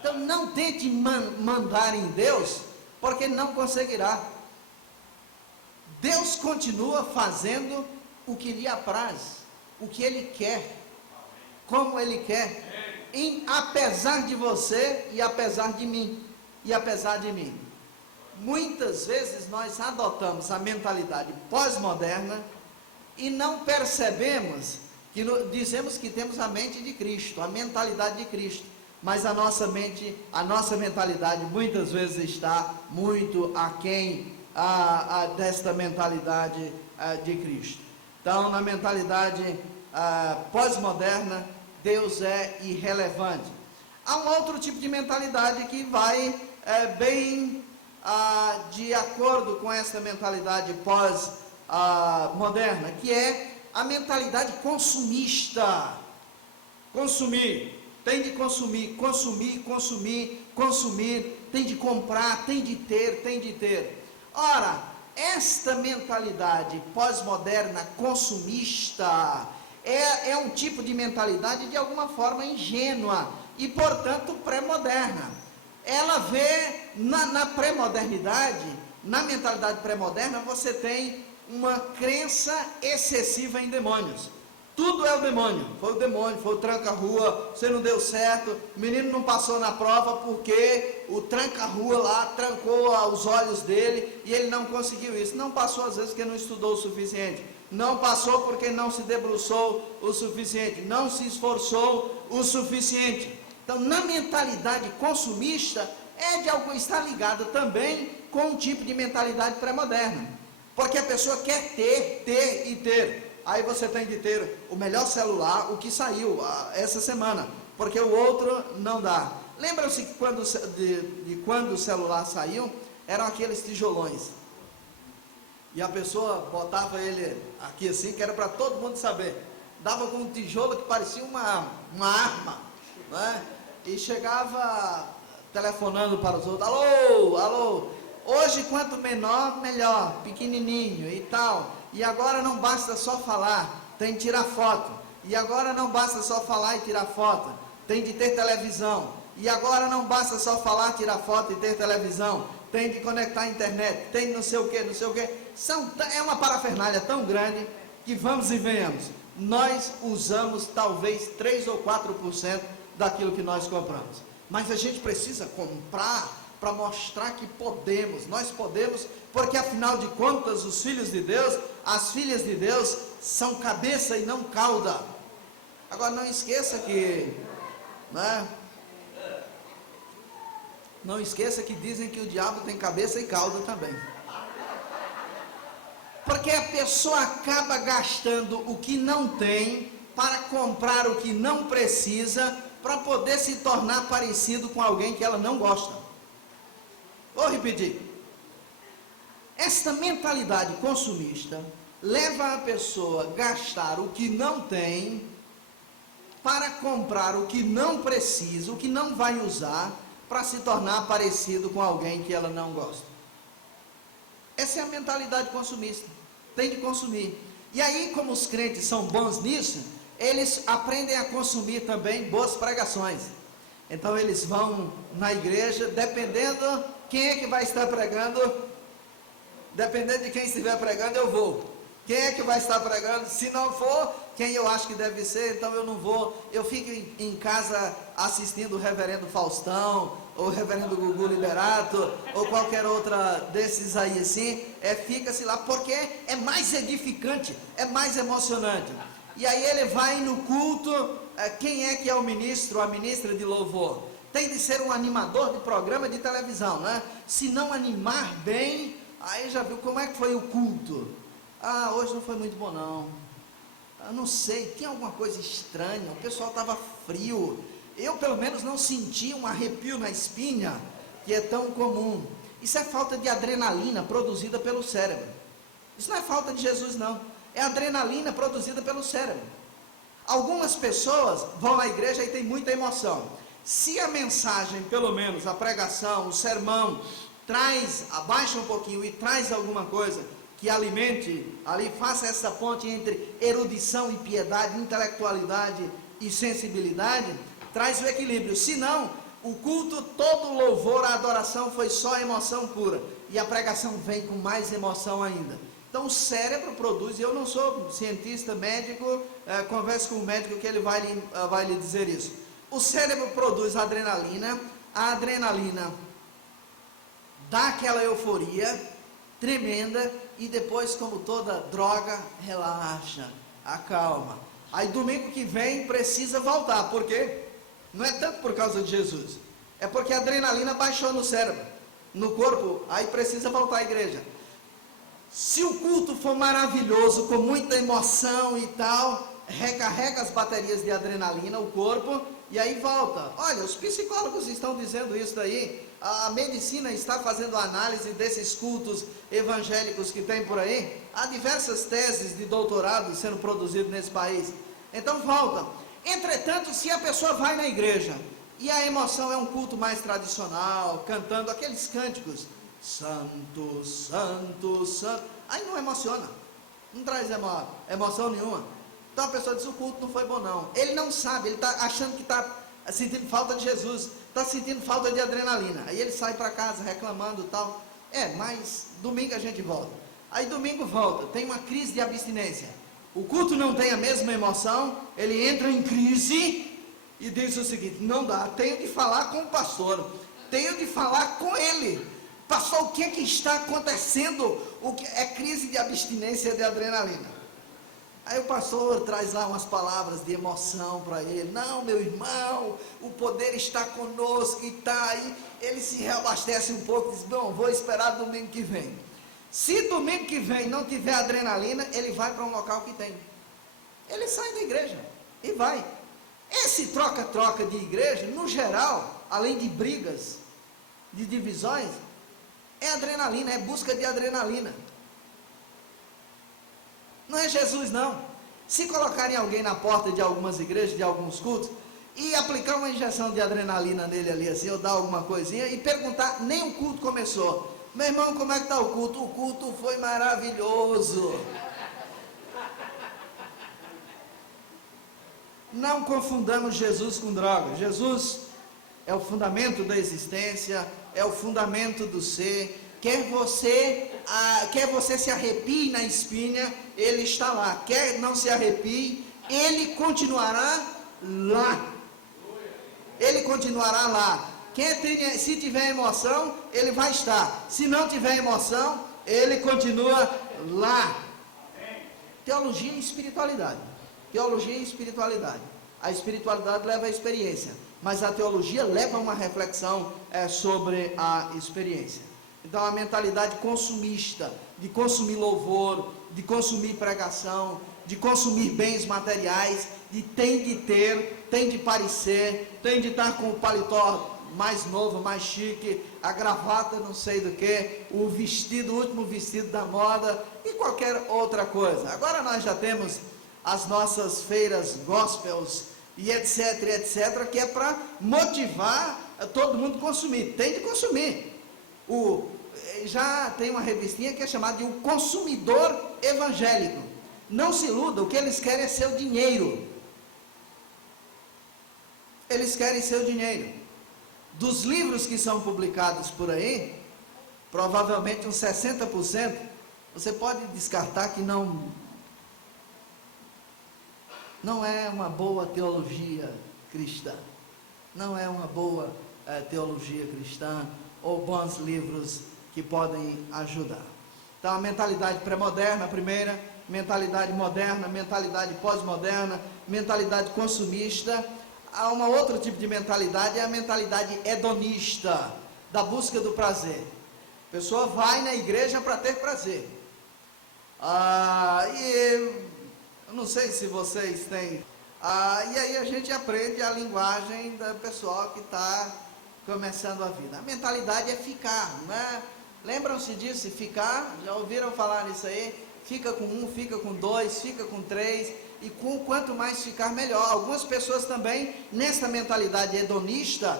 Então não tente mandar em Deus, porque não conseguirá. Deus continua fazendo o que lhe apraz, o que Ele quer, como Ele quer, apesar de você e apesar de mim, e apesar de mim. Muitas vezes nós adotamos a mentalidade pós-moderna e não percebemos que dizemos que temos a mente de Cristo, a mentalidade de Cristo, mas a nossa mentalidade muitas vezes está muito aquém desta mentalidade de Cristo. Então, na mentalidade pós-moderna, Deus é irrelevante. Há um outro tipo de mentalidade que vai bem de acordo com essa mentalidade pós-moderna, que é a mentalidade consumista. Consumir, tem de consumir, tem de comprar, tem de ter. Ora, esta mentalidade pós-moderna consumista é um tipo de mentalidade de alguma forma ingênua e, portanto, pré-moderna. Ela vê na pré-modernidade, na mentalidade pré-moderna, você tem uma crença excessiva em demônios. Tudo é o demônio, foi o tranca-rua, você não deu certo, o menino não passou na prova porque o tranca-rua lá trancou os olhos dele e ele não conseguiu isso. Não passou às vezes porque não estudou o suficiente, não passou porque não se debruçou o suficiente, não se esforçou o suficiente. Então, na mentalidade consumista, está ligada também com um tipo de mentalidade pré-moderna, porque a pessoa quer ter. Aí você tem de ter o melhor celular, o que saiu essa semana, porque o outro não dá. Lembram-se que quando o celular saiu, eram aqueles tijolões. E a pessoa botava ele aqui assim, que era para todo mundo saber. Dava com um tijolo que parecia uma arma, né? E chegava telefonando para os outros. Alô. Hoje, quanto menor, melhor, pequenininho e tal. E agora não basta só falar, tem que tirar foto. E agora não basta só falar e tirar foto, tem de ter televisão. E agora não basta só falar, tirar foto e ter televisão, tem de conectar a internet, tem não sei o que. É uma parafernália tão grande que, vamos e venhamos, nós usamos talvez 3 ou 4% daquilo que nós compramos. Mas a gente precisa comprar para mostrar que nós podemos, porque afinal de contas os filhos de Deus, as filhas de Deus são cabeça e não cauda. Agora não esqueça que, não esqueça que dizem que o diabo tem cabeça e cauda também. Porque a pessoa acaba gastando o que não tem para comprar o que não precisa, para poder se tornar parecido com alguém que ela não gosta. Vou repetir. Esta mentalidade consumista leva a pessoa a gastar o que não tem para comprar o que não precisa, o que não vai usar, para se tornar parecido com alguém que ela não gosta. Essa é a mentalidade consumista. Tem de consumir. E aí, como os crentes são bons nisso, eles aprendem a consumir também boas pregações. Então eles vão na igreja, dependendo quem é que vai estar pregando, dependendo de quem estiver pregando, eu vou. Quem é que vai estar pregando? Se não for quem eu acho que deve ser, então eu não vou. Eu fico em casa assistindo o reverendo Faustão, ou o reverendo Gugu Liberato, ou qualquer outra desses aí assim. Fica-se lá, porque é mais edificante, é mais emocionante. E aí ele vai no culto quem é que é o ministro ou a ministra de louvor? Tem de ser um animador de programa de televisão, né? Se não animar bem, aí já viu como é que foi o culto. Ah, hoje não foi muito bom não. Eu não sei, tinha alguma coisa estranha, o pessoal estava frio. Eu pelo menos não senti um arrepio na espinha, que é tão comum. Isso é falta de adrenalina produzida pelo cérebro. Isso não é falta de Jesus não, é adrenalina produzida pelo cérebro. Algumas pessoas vão à igreja e tem muita emoção. Se a mensagem, pelo menos a pregação, o sermão, abaixa um pouquinho e traz alguma coisa que alimente, ali faça essa ponte entre erudição e piedade, intelectualidade e sensibilidade, traz o equilíbrio. Se não, o culto, todo o louvor, a adoração foi só emoção pura, e a pregação vem com mais emoção ainda. Então o cérebro produz, e eu não sou cientista, médico, converse com o médico que ele vai lhe dizer isso. O cérebro produz adrenalina, a adrenalina dá aquela euforia tremenda, e depois, como toda droga, relaxa, acalma. Aí domingo que vem precisa voltar, por quê? Não é tanto por causa de Jesus, é porque a adrenalina baixou no cérebro, no corpo, aí precisa voltar à igreja. Se o culto for maravilhoso, com muita emoção e tal, recarrega as baterias de adrenalina, o corpo, e aí volta. Olha, os psicólogos estão dizendo isso daí, a medicina está fazendo análise desses cultos evangélicos que tem por aí, há diversas teses de doutorado sendo produzidas nesse país, então volta. Entretanto, se a pessoa vai na igreja, e a emoção é um culto mais tradicional, cantando aqueles cânticos, santo, santo, santo, aí não emociona, não traz emoção nenhuma. Então a pessoa diz, o culto não foi bom não, ele não sabe, ele está achando que está sentindo falta de Jesus, está sentindo falta de adrenalina, aí ele sai para casa reclamando e tal, mas domingo a gente volta, aí domingo volta, tem uma crise de abstinência, o culto não tem a mesma emoção, ele entra em crise, e diz o seguinte, não dá, tenho de falar com o pastor, tenho de falar com ele, pastor, o que é que está acontecendo? É crise de abstinência de adrenalina. Aí o pastor traz lá umas palavras de emoção para ele, não meu irmão, o poder está conosco e está aí, ele se reabastece um pouco, diz, bom, vou esperar domingo que vem. Se domingo que vem não tiver adrenalina, ele vai para um local que tem, ele sai da igreja e vai. Esse troca-troca de igreja, no geral, além de brigas, de divisões, é adrenalina, é busca de adrenalina. Não é Jesus não. Se colocarem alguém na porta de algumas igrejas, de alguns cultos, e aplicar uma injeção de adrenalina nele ali assim, ou dar alguma coisinha, e perguntar, nem o culto começou, meu irmão, como é que está o culto? O culto foi maravilhoso. Não confundamos Jesus com droga. Jesus é o fundamento da existência, é o fundamento do ser. Quer você se arrepie na espinha, ele está lá. Quer não se arrepie, ele continuará lá. Ele continuará lá. Se tiver emoção, ele vai estar. Se não tiver emoção, ele continua lá. Teologia e espiritualidade. Teologia e espiritualidade. A espiritualidade leva à experiência, mas a teologia leva a uma reflexão sobre a experiência. Então a mentalidade consumista, de consumir louvor, de consumir pregação, de consumir bens materiais, de tem de ter, tem de parecer, tem de estar com o paletó mais novo, mais chique, a gravata não sei do que, o vestido, o último vestido da moda e qualquer outra coisa. Agora nós já temos as nossas feiras gospels e etc, que é para motivar todo mundo a consumir, tem de consumir. Já tem uma revistinha que é chamada de O Consumidor Evangélico. Não se iluda, o que eles querem é seu dinheiro. Eles querem seu dinheiro. Dos livros que são publicados por aí, provavelmente uns 60%, você pode descartar que não é uma boa teologia cristã. Não é uma boa teologia cristã, ou bons livros que podem ajudar. Então a mentalidade pré-moderna, a primeira, mentalidade moderna, mentalidade pós-moderna, mentalidade consumista. Há um outro tipo de mentalidade, é a mentalidade hedonista, da busca do prazer. A pessoa vai na igreja para ter prazer. Eu não sei se vocês têm. E aí a gente aprende a linguagem do pessoal que está começando a vida. A mentalidade é ficar, né? Lembram-se disso? Ficar? Já ouviram falar nisso aí? Fica com um, fica com dois, fica com três, e quanto mais ficar, melhor. Algumas pessoas também, nessa mentalidade hedonista,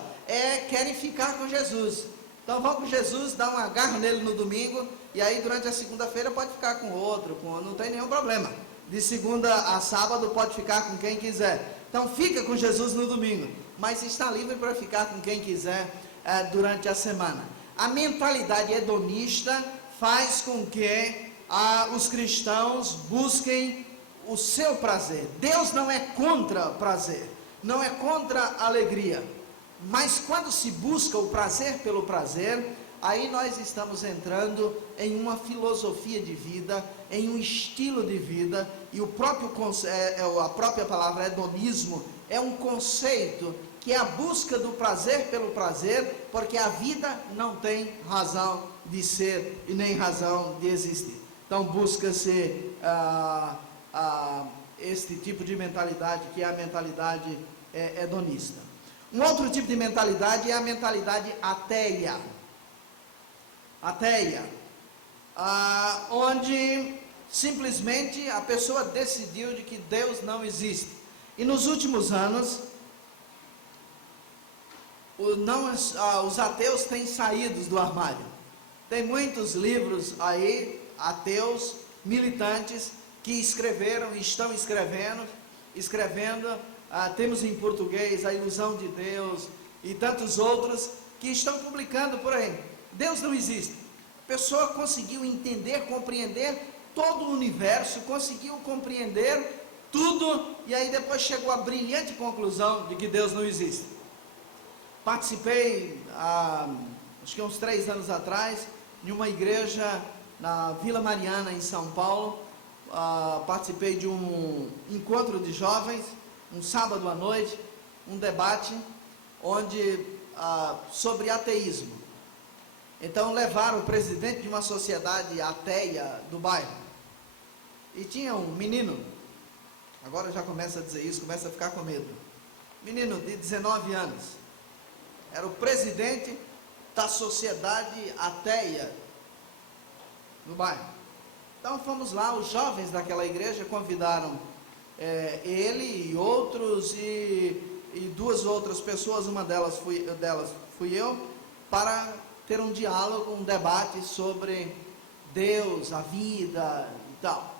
querem ficar com Jesus. Então vão com Jesus, dá um agarro nele no domingo, e aí durante a segunda-feira pode ficar com outro, não tem nenhum problema. De segunda a sábado pode ficar com quem quiser. Então fica com Jesus no domingo, mas está livre para ficar com quem quiser durante a semana. A mentalidade hedonista faz com que os cristãos busquem o seu prazer. Deus não é contra prazer, não é contra alegria, mas quando se busca o prazer pelo prazer, aí nós estamos entrando em uma filosofia de vida, em um estilo de vida, e a própria palavra hedonismo é um conceito que é a busca do prazer pelo prazer, porque a vida não tem razão de ser e nem razão de existir. Então busca-se este tipo de mentalidade, que é a mentalidade hedonista. Um outro tipo de mentalidade é a mentalidade ateia. Onde simplesmente a pessoa decidiu de que Deus não existe. E nos últimos anos, os ateus têm saído do armário. Tem muitos livros aí, ateus, militantes, que escreveram, estão escrevendo, temos em português A Ilusão de Deus, e tantos outros, que estão publicando por aí. Deus não existe. A pessoa conseguiu entender, compreender todo o universo, conseguiu compreender tudo, e aí depois chegou à brilhante conclusão de que Deus não existe. Participei, acho que uns 3 anos atrás, de uma igreja na Vila Mariana, em São Paulo. Participei de um encontro de jovens, um sábado à noite, um debate, sobre ateísmo. Então levaram o presidente de uma sociedade ateia do bairro, e tinha um menino, agora já começa a dizer isso, começa a ficar com medo, menino de 19 anos, era o presidente da sociedade ateia no bairro. Então fomos lá, os jovens daquela igreja convidaram ele e outros, e 2 outras pessoas, uma delas fui eu, para ter um diálogo, um debate sobre Deus, a vida e tal.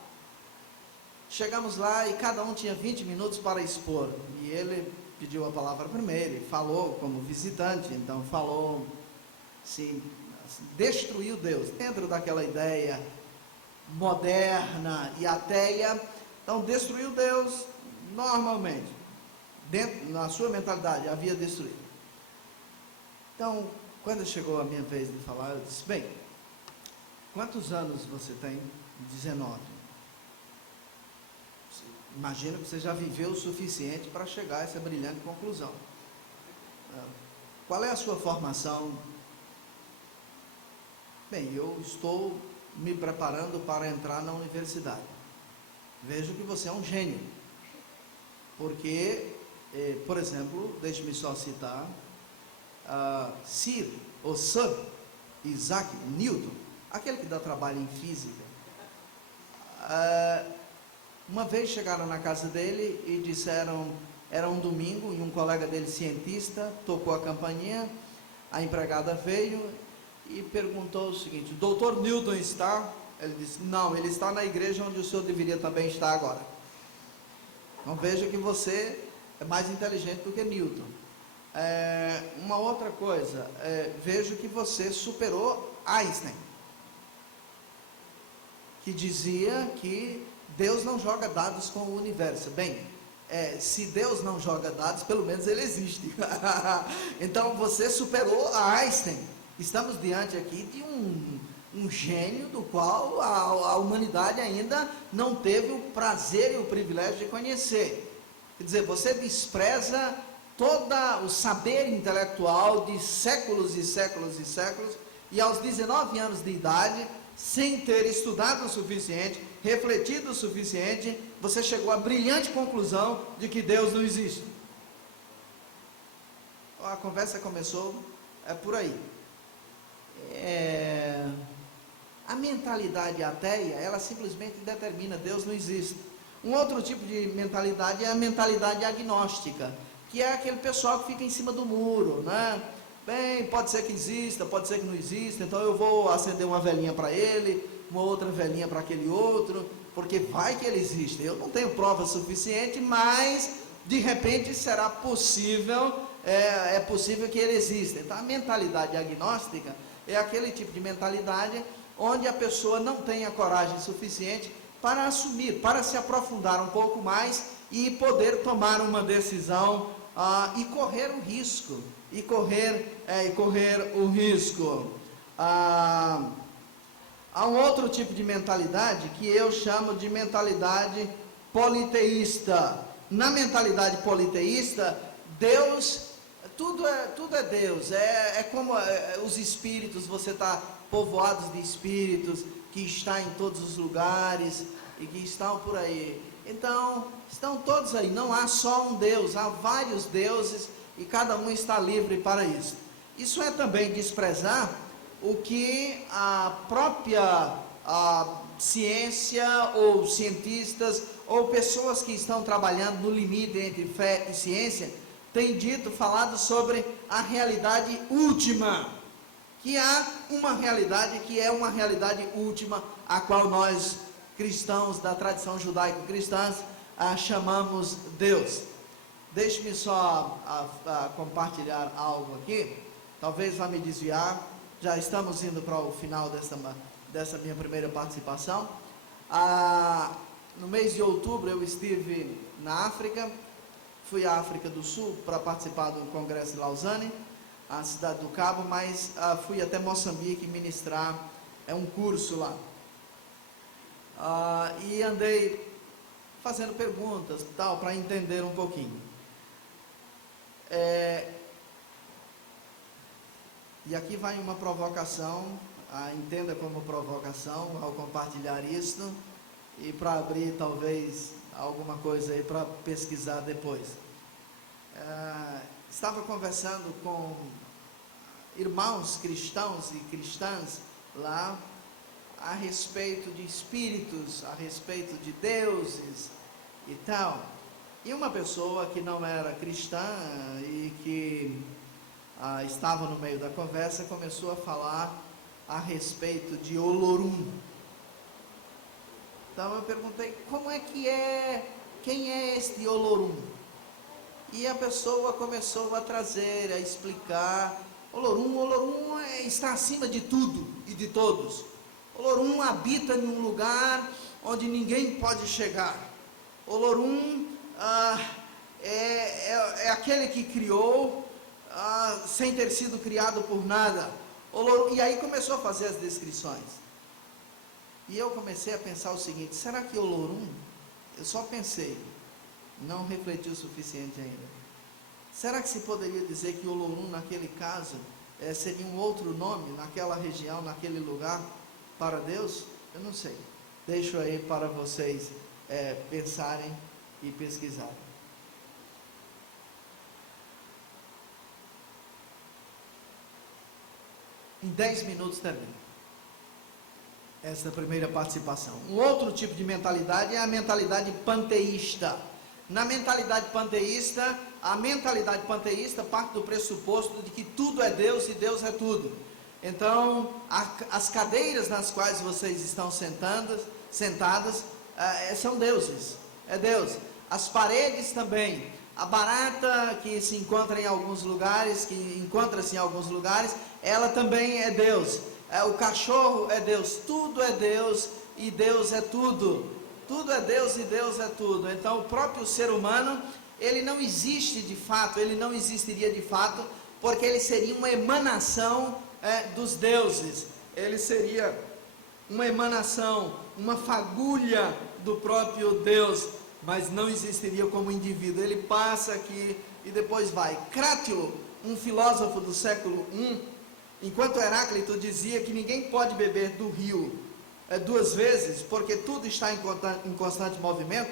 Chegamos lá e cada um tinha 20 minutos para expor, e ele pediu a palavra primeiro, e falou como visitante, então falou, destruiu Deus, dentro daquela ideia moderna e ateia. Então destruiu Deus normalmente, na sua mentalidade, havia destruído. Então, quando chegou a minha vez de falar, eu disse: bem, quantos anos você tem? 19. Imagino que você já viveu o suficiente para chegar a essa brilhante conclusão. Qual é a sua formação? Bem, eu estou me preparando para entrar na universidade. Vejo que você é um gênio, porque, por exemplo, deixe-me só citar Sir Isaac Newton, aquele que dá trabalho em física. Uma vez chegaram na casa dele e disseram, era um domingo, e um colega dele, cientista, tocou a campainha, a empregada veio e perguntou o seguinte: o doutor Newton está? Ele disse: não, ele está na igreja onde o senhor deveria também estar agora. Então veja que você é mais inteligente do que Newton. Uma outra coisa, vejo que você superou Einstein, que dizia que Deus não joga dados com o universo. Bem, se Deus não joga dados, pelo menos ele existe. Então você superou a Einstein. Estamos diante aqui de um gênio do qual a humanidade ainda não teve o prazer e o privilégio de conhecer. Quer dizer, você despreza todo o saber intelectual de séculos e séculos e séculos, e aos 19 anos de idade, sem ter estudado o suficiente, refletido o suficiente, você chegou à brilhante conclusão de que Deus não existe. A conversa começou por aí. A mentalidade ateia, ela simplesmente determina, Deus não existe. Um outro tipo de mentalidade é a mentalidade agnóstica, que é aquele pessoal que fica em cima do muro, né? Bem, pode ser que exista, pode ser que não exista, então eu vou acender uma velinha para ele, uma outra velinha para aquele outro, porque vai que ele existe. Eu não tenho prova suficiente, mas de repente será possível, é possível que ele exista. Então a mentalidade agnóstica é aquele tipo de mentalidade onde a pessoa não tem a coragem suficiente para assumir, para se aprofundar um pouco mais e poder tomar uma decisão e correr o risco. O risco. Há um outro tipo de mentalidade que eu chamo de mentalidade politeísta. Na mentalidade politeísta, Deus, tudo é Deus, é como os espíritos, você está povoados de espíritos, que está em todos os lugares, e que estão por aí, então, estão todos aí, não há só um Deus, há vários deuses, e cada um está livre para isso. Isso é também desprezar o que a própria ciência, ou cientistas, ou pessoas que estão trabalhando no limite entre fé e ciência, têm falado sobre a realidade última, que há uma realidade que é uma realidade última, a qual nós, cristãos da tradição judaico-cristã, chamamos Deus. Deixe-me só compartilhar algo aqui, talvez vá me desviar, já estamos indo para o final dessa minha primeira participação. No mês de outubro eu estive na África, fui à África do Sul para participar do Congresso de Lausanne, a cidade do Cabo, mas fui até Moçambique ministrar um curso lá. E andei fazendo perguntas para entender um pouquinho. E aqui vai uma provocação, entenda como provocação ao compartilhar isso, e para abrir talvez alguma coisa aí para pesquisar depois. Estava conversando com irmãos cristãos e cristãs lá, a respeito de espíritos, a respeito de deuses e tal, e uma pessoa que não era cristã e que estava no meio da conversa, começou a falar a respeito de Olorum. Então eu perguntei, quem é este Olorum? E a pessoa começou a trazer, a explicar, Olorum está acima de tudo e de todos. Olorum habita em um lugar onde ninguém pode chegar. Olorum é aquele que criou, sem ter sido criado por nada. Olorum, e aí começou a fazer as descrições. E eu comecei a pensar o seguinte, será que Olorum, eu só pensei, não refleti o suficiente ainda. Será que se poderia dizer que Olorum, naquele caso, seria um outro nome, naquela região, naquele lugar, para Deus? Eu não sei. Deixo aí para vocês pensarem e pesquisarem. Em 10 minutos termino esta primeira participação. Um outro tipo de mentalidade é a mentalidade panteísta. Na mentalidade panteísta, a mentalidade panteísta parte do pressuposto de que tudo é Deus e Deus é tudo. Então, as cadeiras nas quais vocês estão sentadas são deuses, é Deus. As paredes também. A barata que se encontra em alguns lugares, ela também é Deus. O cachorro é Deus, tudo é Deus e Deus é tudo. Tudo é Deus e Deus é tudo. Então o próprio ser humano, ele não existe de fato, ele não existiria de fato, porque ele seria uma emanação dos deuses. ele seria uma emanação, uma fagulha do próprio Deus, mas não existiria como indivíduo. Ele passa aqui e depois vai. Crátilo, um filósofo do século I, enquanto Heráclito dizia que ninguém pode beber do rio duas vezes, porque tudo está em constante movimento,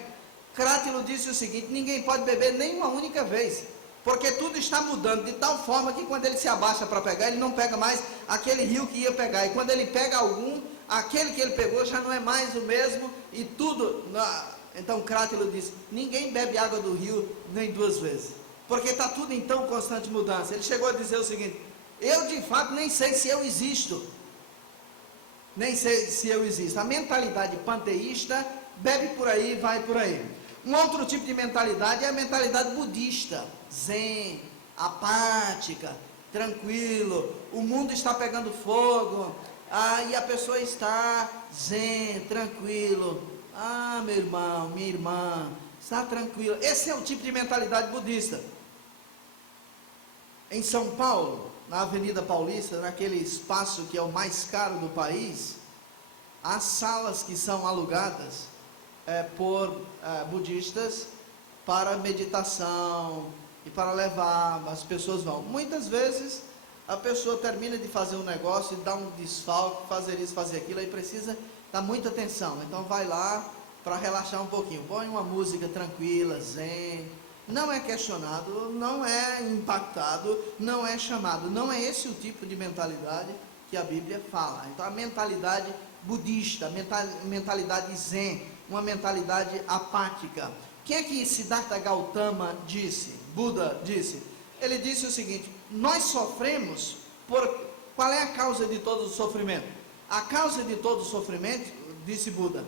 Crátilo disse o seguinte: ninguém pode beber nem uma única vez, porque tudo está mudando de tal forma que quando ele se abaixa para pegar, ele não pega mais aquele rio que ia pegar, e quando ele pega algum, aquele que ele pegou já não é mais o mesmo, e tudo. Então Crátilo disse: ninguém bebe água do rio nem duas vezes, porque está tudo em tão constante mudança. Ele chegou a dizer o seguinte: eu de fato nem sei se eu existo, nem sei se eu existo. A mentalidade panteísta bebe por aí, vai por aí. Um outro tipo de mentalidade é a mentalidade budista, zen, apática, tranquilo, o mundo está pegando fogo, e a pessoa está zen, tranquilo, meu irmão, minha irmã, está tranquilo. Esse é o tipo de mentalidade budista. Em São Paulo, na Avenida Paulista, naquele espaço que é o mais caro do país, há salas que são alugadas por budistas para meditação e para levar, as pessoas vão. Muitas vezes a pessoa termina de fazer um negócio e dá um desfalque, fazer isso, fazer aquilo, aí precisa dar muita atenção, então vai lá para relaxar um pouquinho, põe uma música tranquila, zen, não é questionado, não é impactado, não é chamado. Não é esse o tipo de mentalidade que a Bíblia fala. Então a mentalidade budista, mentalidade zen, uma mentalidade apática. Quem é que Siddhartha Gautama disse? Buda disse. Ele disse o seguinte: nós sofremos por... Qual é a causa de todo o sofrimento? A causa de todo o sofrimento, disse Buda,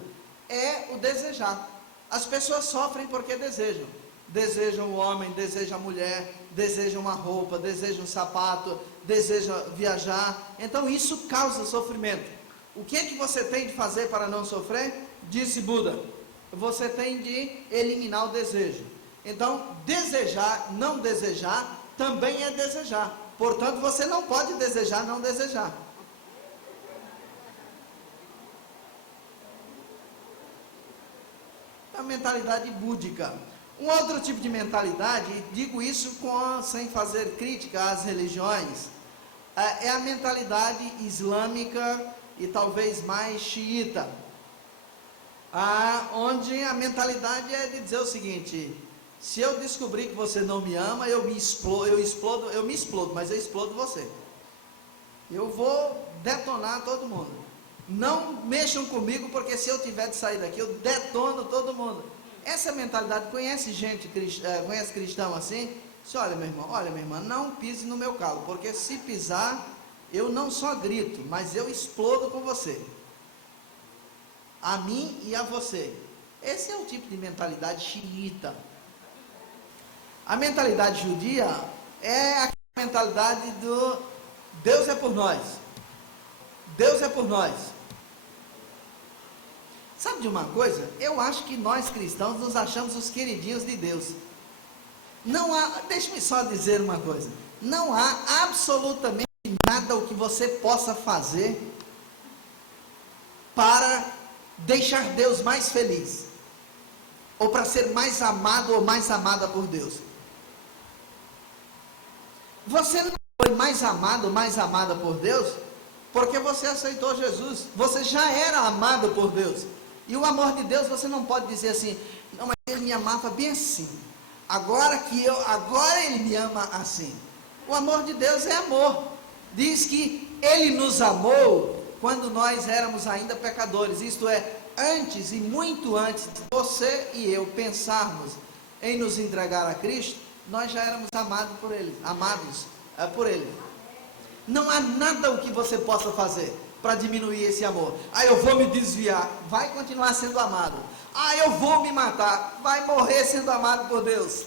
é o desejar. As pessoas sofrem porque desejam. Desejam o homem, desejam a mulher, desejam uma roupa, desejam um sapato, desejam viajar. Então isso causa sofrimento. O que é que você tem de fazer para não sofrer? Disse Buda: você tem de eliminar o desejo. Então, desejar, não desejar, também é desejar. Portanto, você não pode desejar, não desejar. A mentalidade búdica. Um outro tipo de mentalidade, e digo isso sem fazer crítica às religiões, é a mentalidade islâmica e talvez mais xiita, onde a mentalidade é de dizer o seguinte: se eu descobrir que você não me ama, eu me explodo, mas eu explodo você. Eu vou detonar todo mundo. Não mexam comigo, porque se eu tiver de sair daqui, eu detono todo mundo. Essa mentalidade, conhece cristão assim? Diz: olha meu irmão, olha minha irmã, não pise no meu calo, porque se pisar, eu não só grito, mas eu explodo com você, a mim e a você. Esse é o tipo de mentalidade xiita. A mentalidade judia é a mentalidade do Deus é por nós, Deus é por nós. Sabe de uma coisa? Eu acho que nós cristãos nos achamos os queridinhos de Deus. Não há, deixe-me só dizer uma coisa, não há absolutamente nada o que você possa fazer para deixar Deus mais feliz, ou para ser mais amado ou mais amada por Deus. Você não foi mais amado ou mais amada por Deus porque você aceitou Jesus. Você já era amado por Deus. E o amor de Deus, você não pode dizer assim: não, mas ele me amava bem assim, agora ele me ama assim. O amor de Deus é amor. Diz que ele nos amou quando nós éramos ainda pecadores, isto é, antes e muito antes de você e eu pensarmos em nos entregar a Cristo, nós já éramos amados por Ele. Não há nada o que você possa fazer para diminuir esse amor. Eu vou me desviar, vai continuar sendo amado. Eu vou me matar, vai morrer sendo amado por Deus.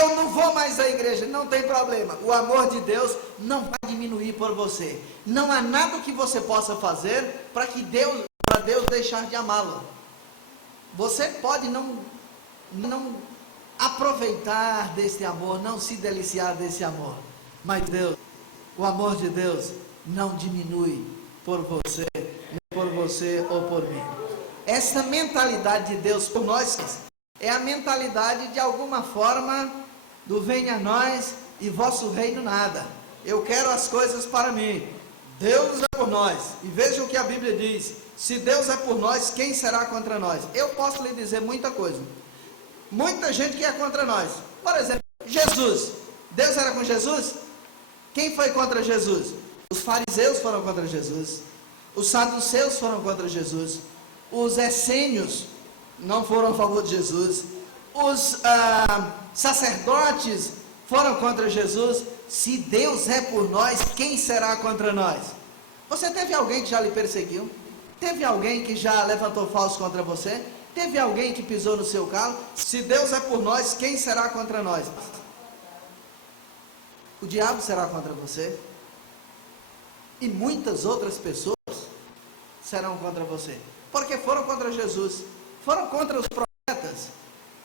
Eu não vou mais à igreja, não tem problema. O amor de Deus não vai diminuir por você. Não há nada que você possa fazer para Deus deixar de amá-lo. Você pode não aproveitar desse amor, não se deliciar desse amor, mas Deus, o amor de Deus não diminui por você, nem por você ou por mim. Essa mentalidade de Deus por nós é a mentalidade, de alguma forma, do venha a nós e vosso reino nada. Eu quero as coisas para mim. Deus é por nós. E veja o que a Bíblia diz: se Deus é por nós, quem será contra nós? Eu posso lhe dizer muita coisa. Muita gente que é contra nós. Por exemplo, Jesus. Deus era com Jesus? Quem foi contra Jesus? Os fariseus foram contra Jesus. Os saduceus foram contra Jesus. Os essênios não foram a favor de Jesus. Os sacerdotes foram contra Jesus. Se Deus é por nós, quem será contra nós? Você teve alguém que já lhe perseguiu? Teve alguém que já levantou falso contra você? Teve alguém que pisou no seu calo? Se Deus é por nós, quem será contra nós? O diabo será contra você. E muitas outras pessoas serão contra você. Porque foram contra Jesus. Foram contra os profetas.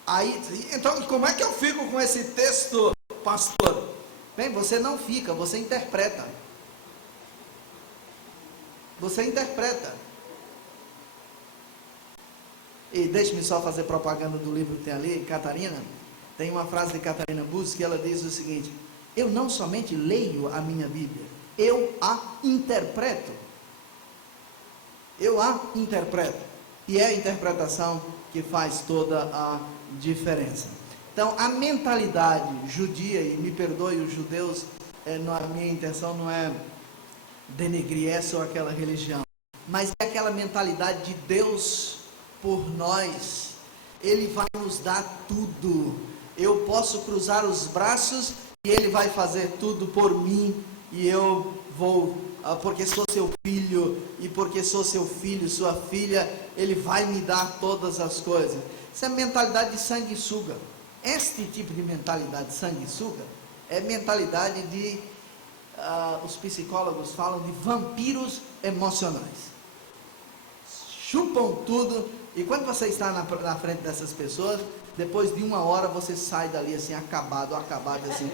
Aí, então, como é que eu fico com esse texto, pastor? Bem, você não fica, você interpreta. Você interpreta. E deixe-me só fazer propaganda do livro que tem ali, Catarina. Tem uma frase de Catarina Buzzi que ela diz o seguinte: eu não somente leio a minha Bíblia, eu a interpreto. Eu a interpreto. E é a interpretação que faz toda a diferença. Então, a mentalidade judia, e me perdoe os judeus, a minha intenção não é denegrir essa ou aquela religião, mas é aquela mentalidade de Deus por nós. Ele vai nos dar tudo. Eu posso cruzar os braços e Ele vai fazer tudo por mim, e eu vou, porque sou seu filho, e porque sou seu filho, sua filha, Ele vai me dar todas as coisas. Isso é mentalidade de sanguessuga. Este tipo de mentalidade sanguessuga é mentalidade de, os psicólogos falam de vampiros emocionais. Chupam tudo, e quando você está na frente dessas pessoas, depois de uma hora você sai dali assim, acabado assim.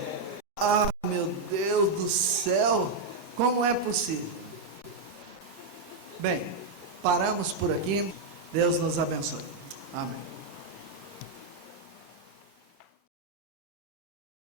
Ah, meu Deus do céu, como é possível? Bem, paramos por aqui. Deus nos abençoe. Amém.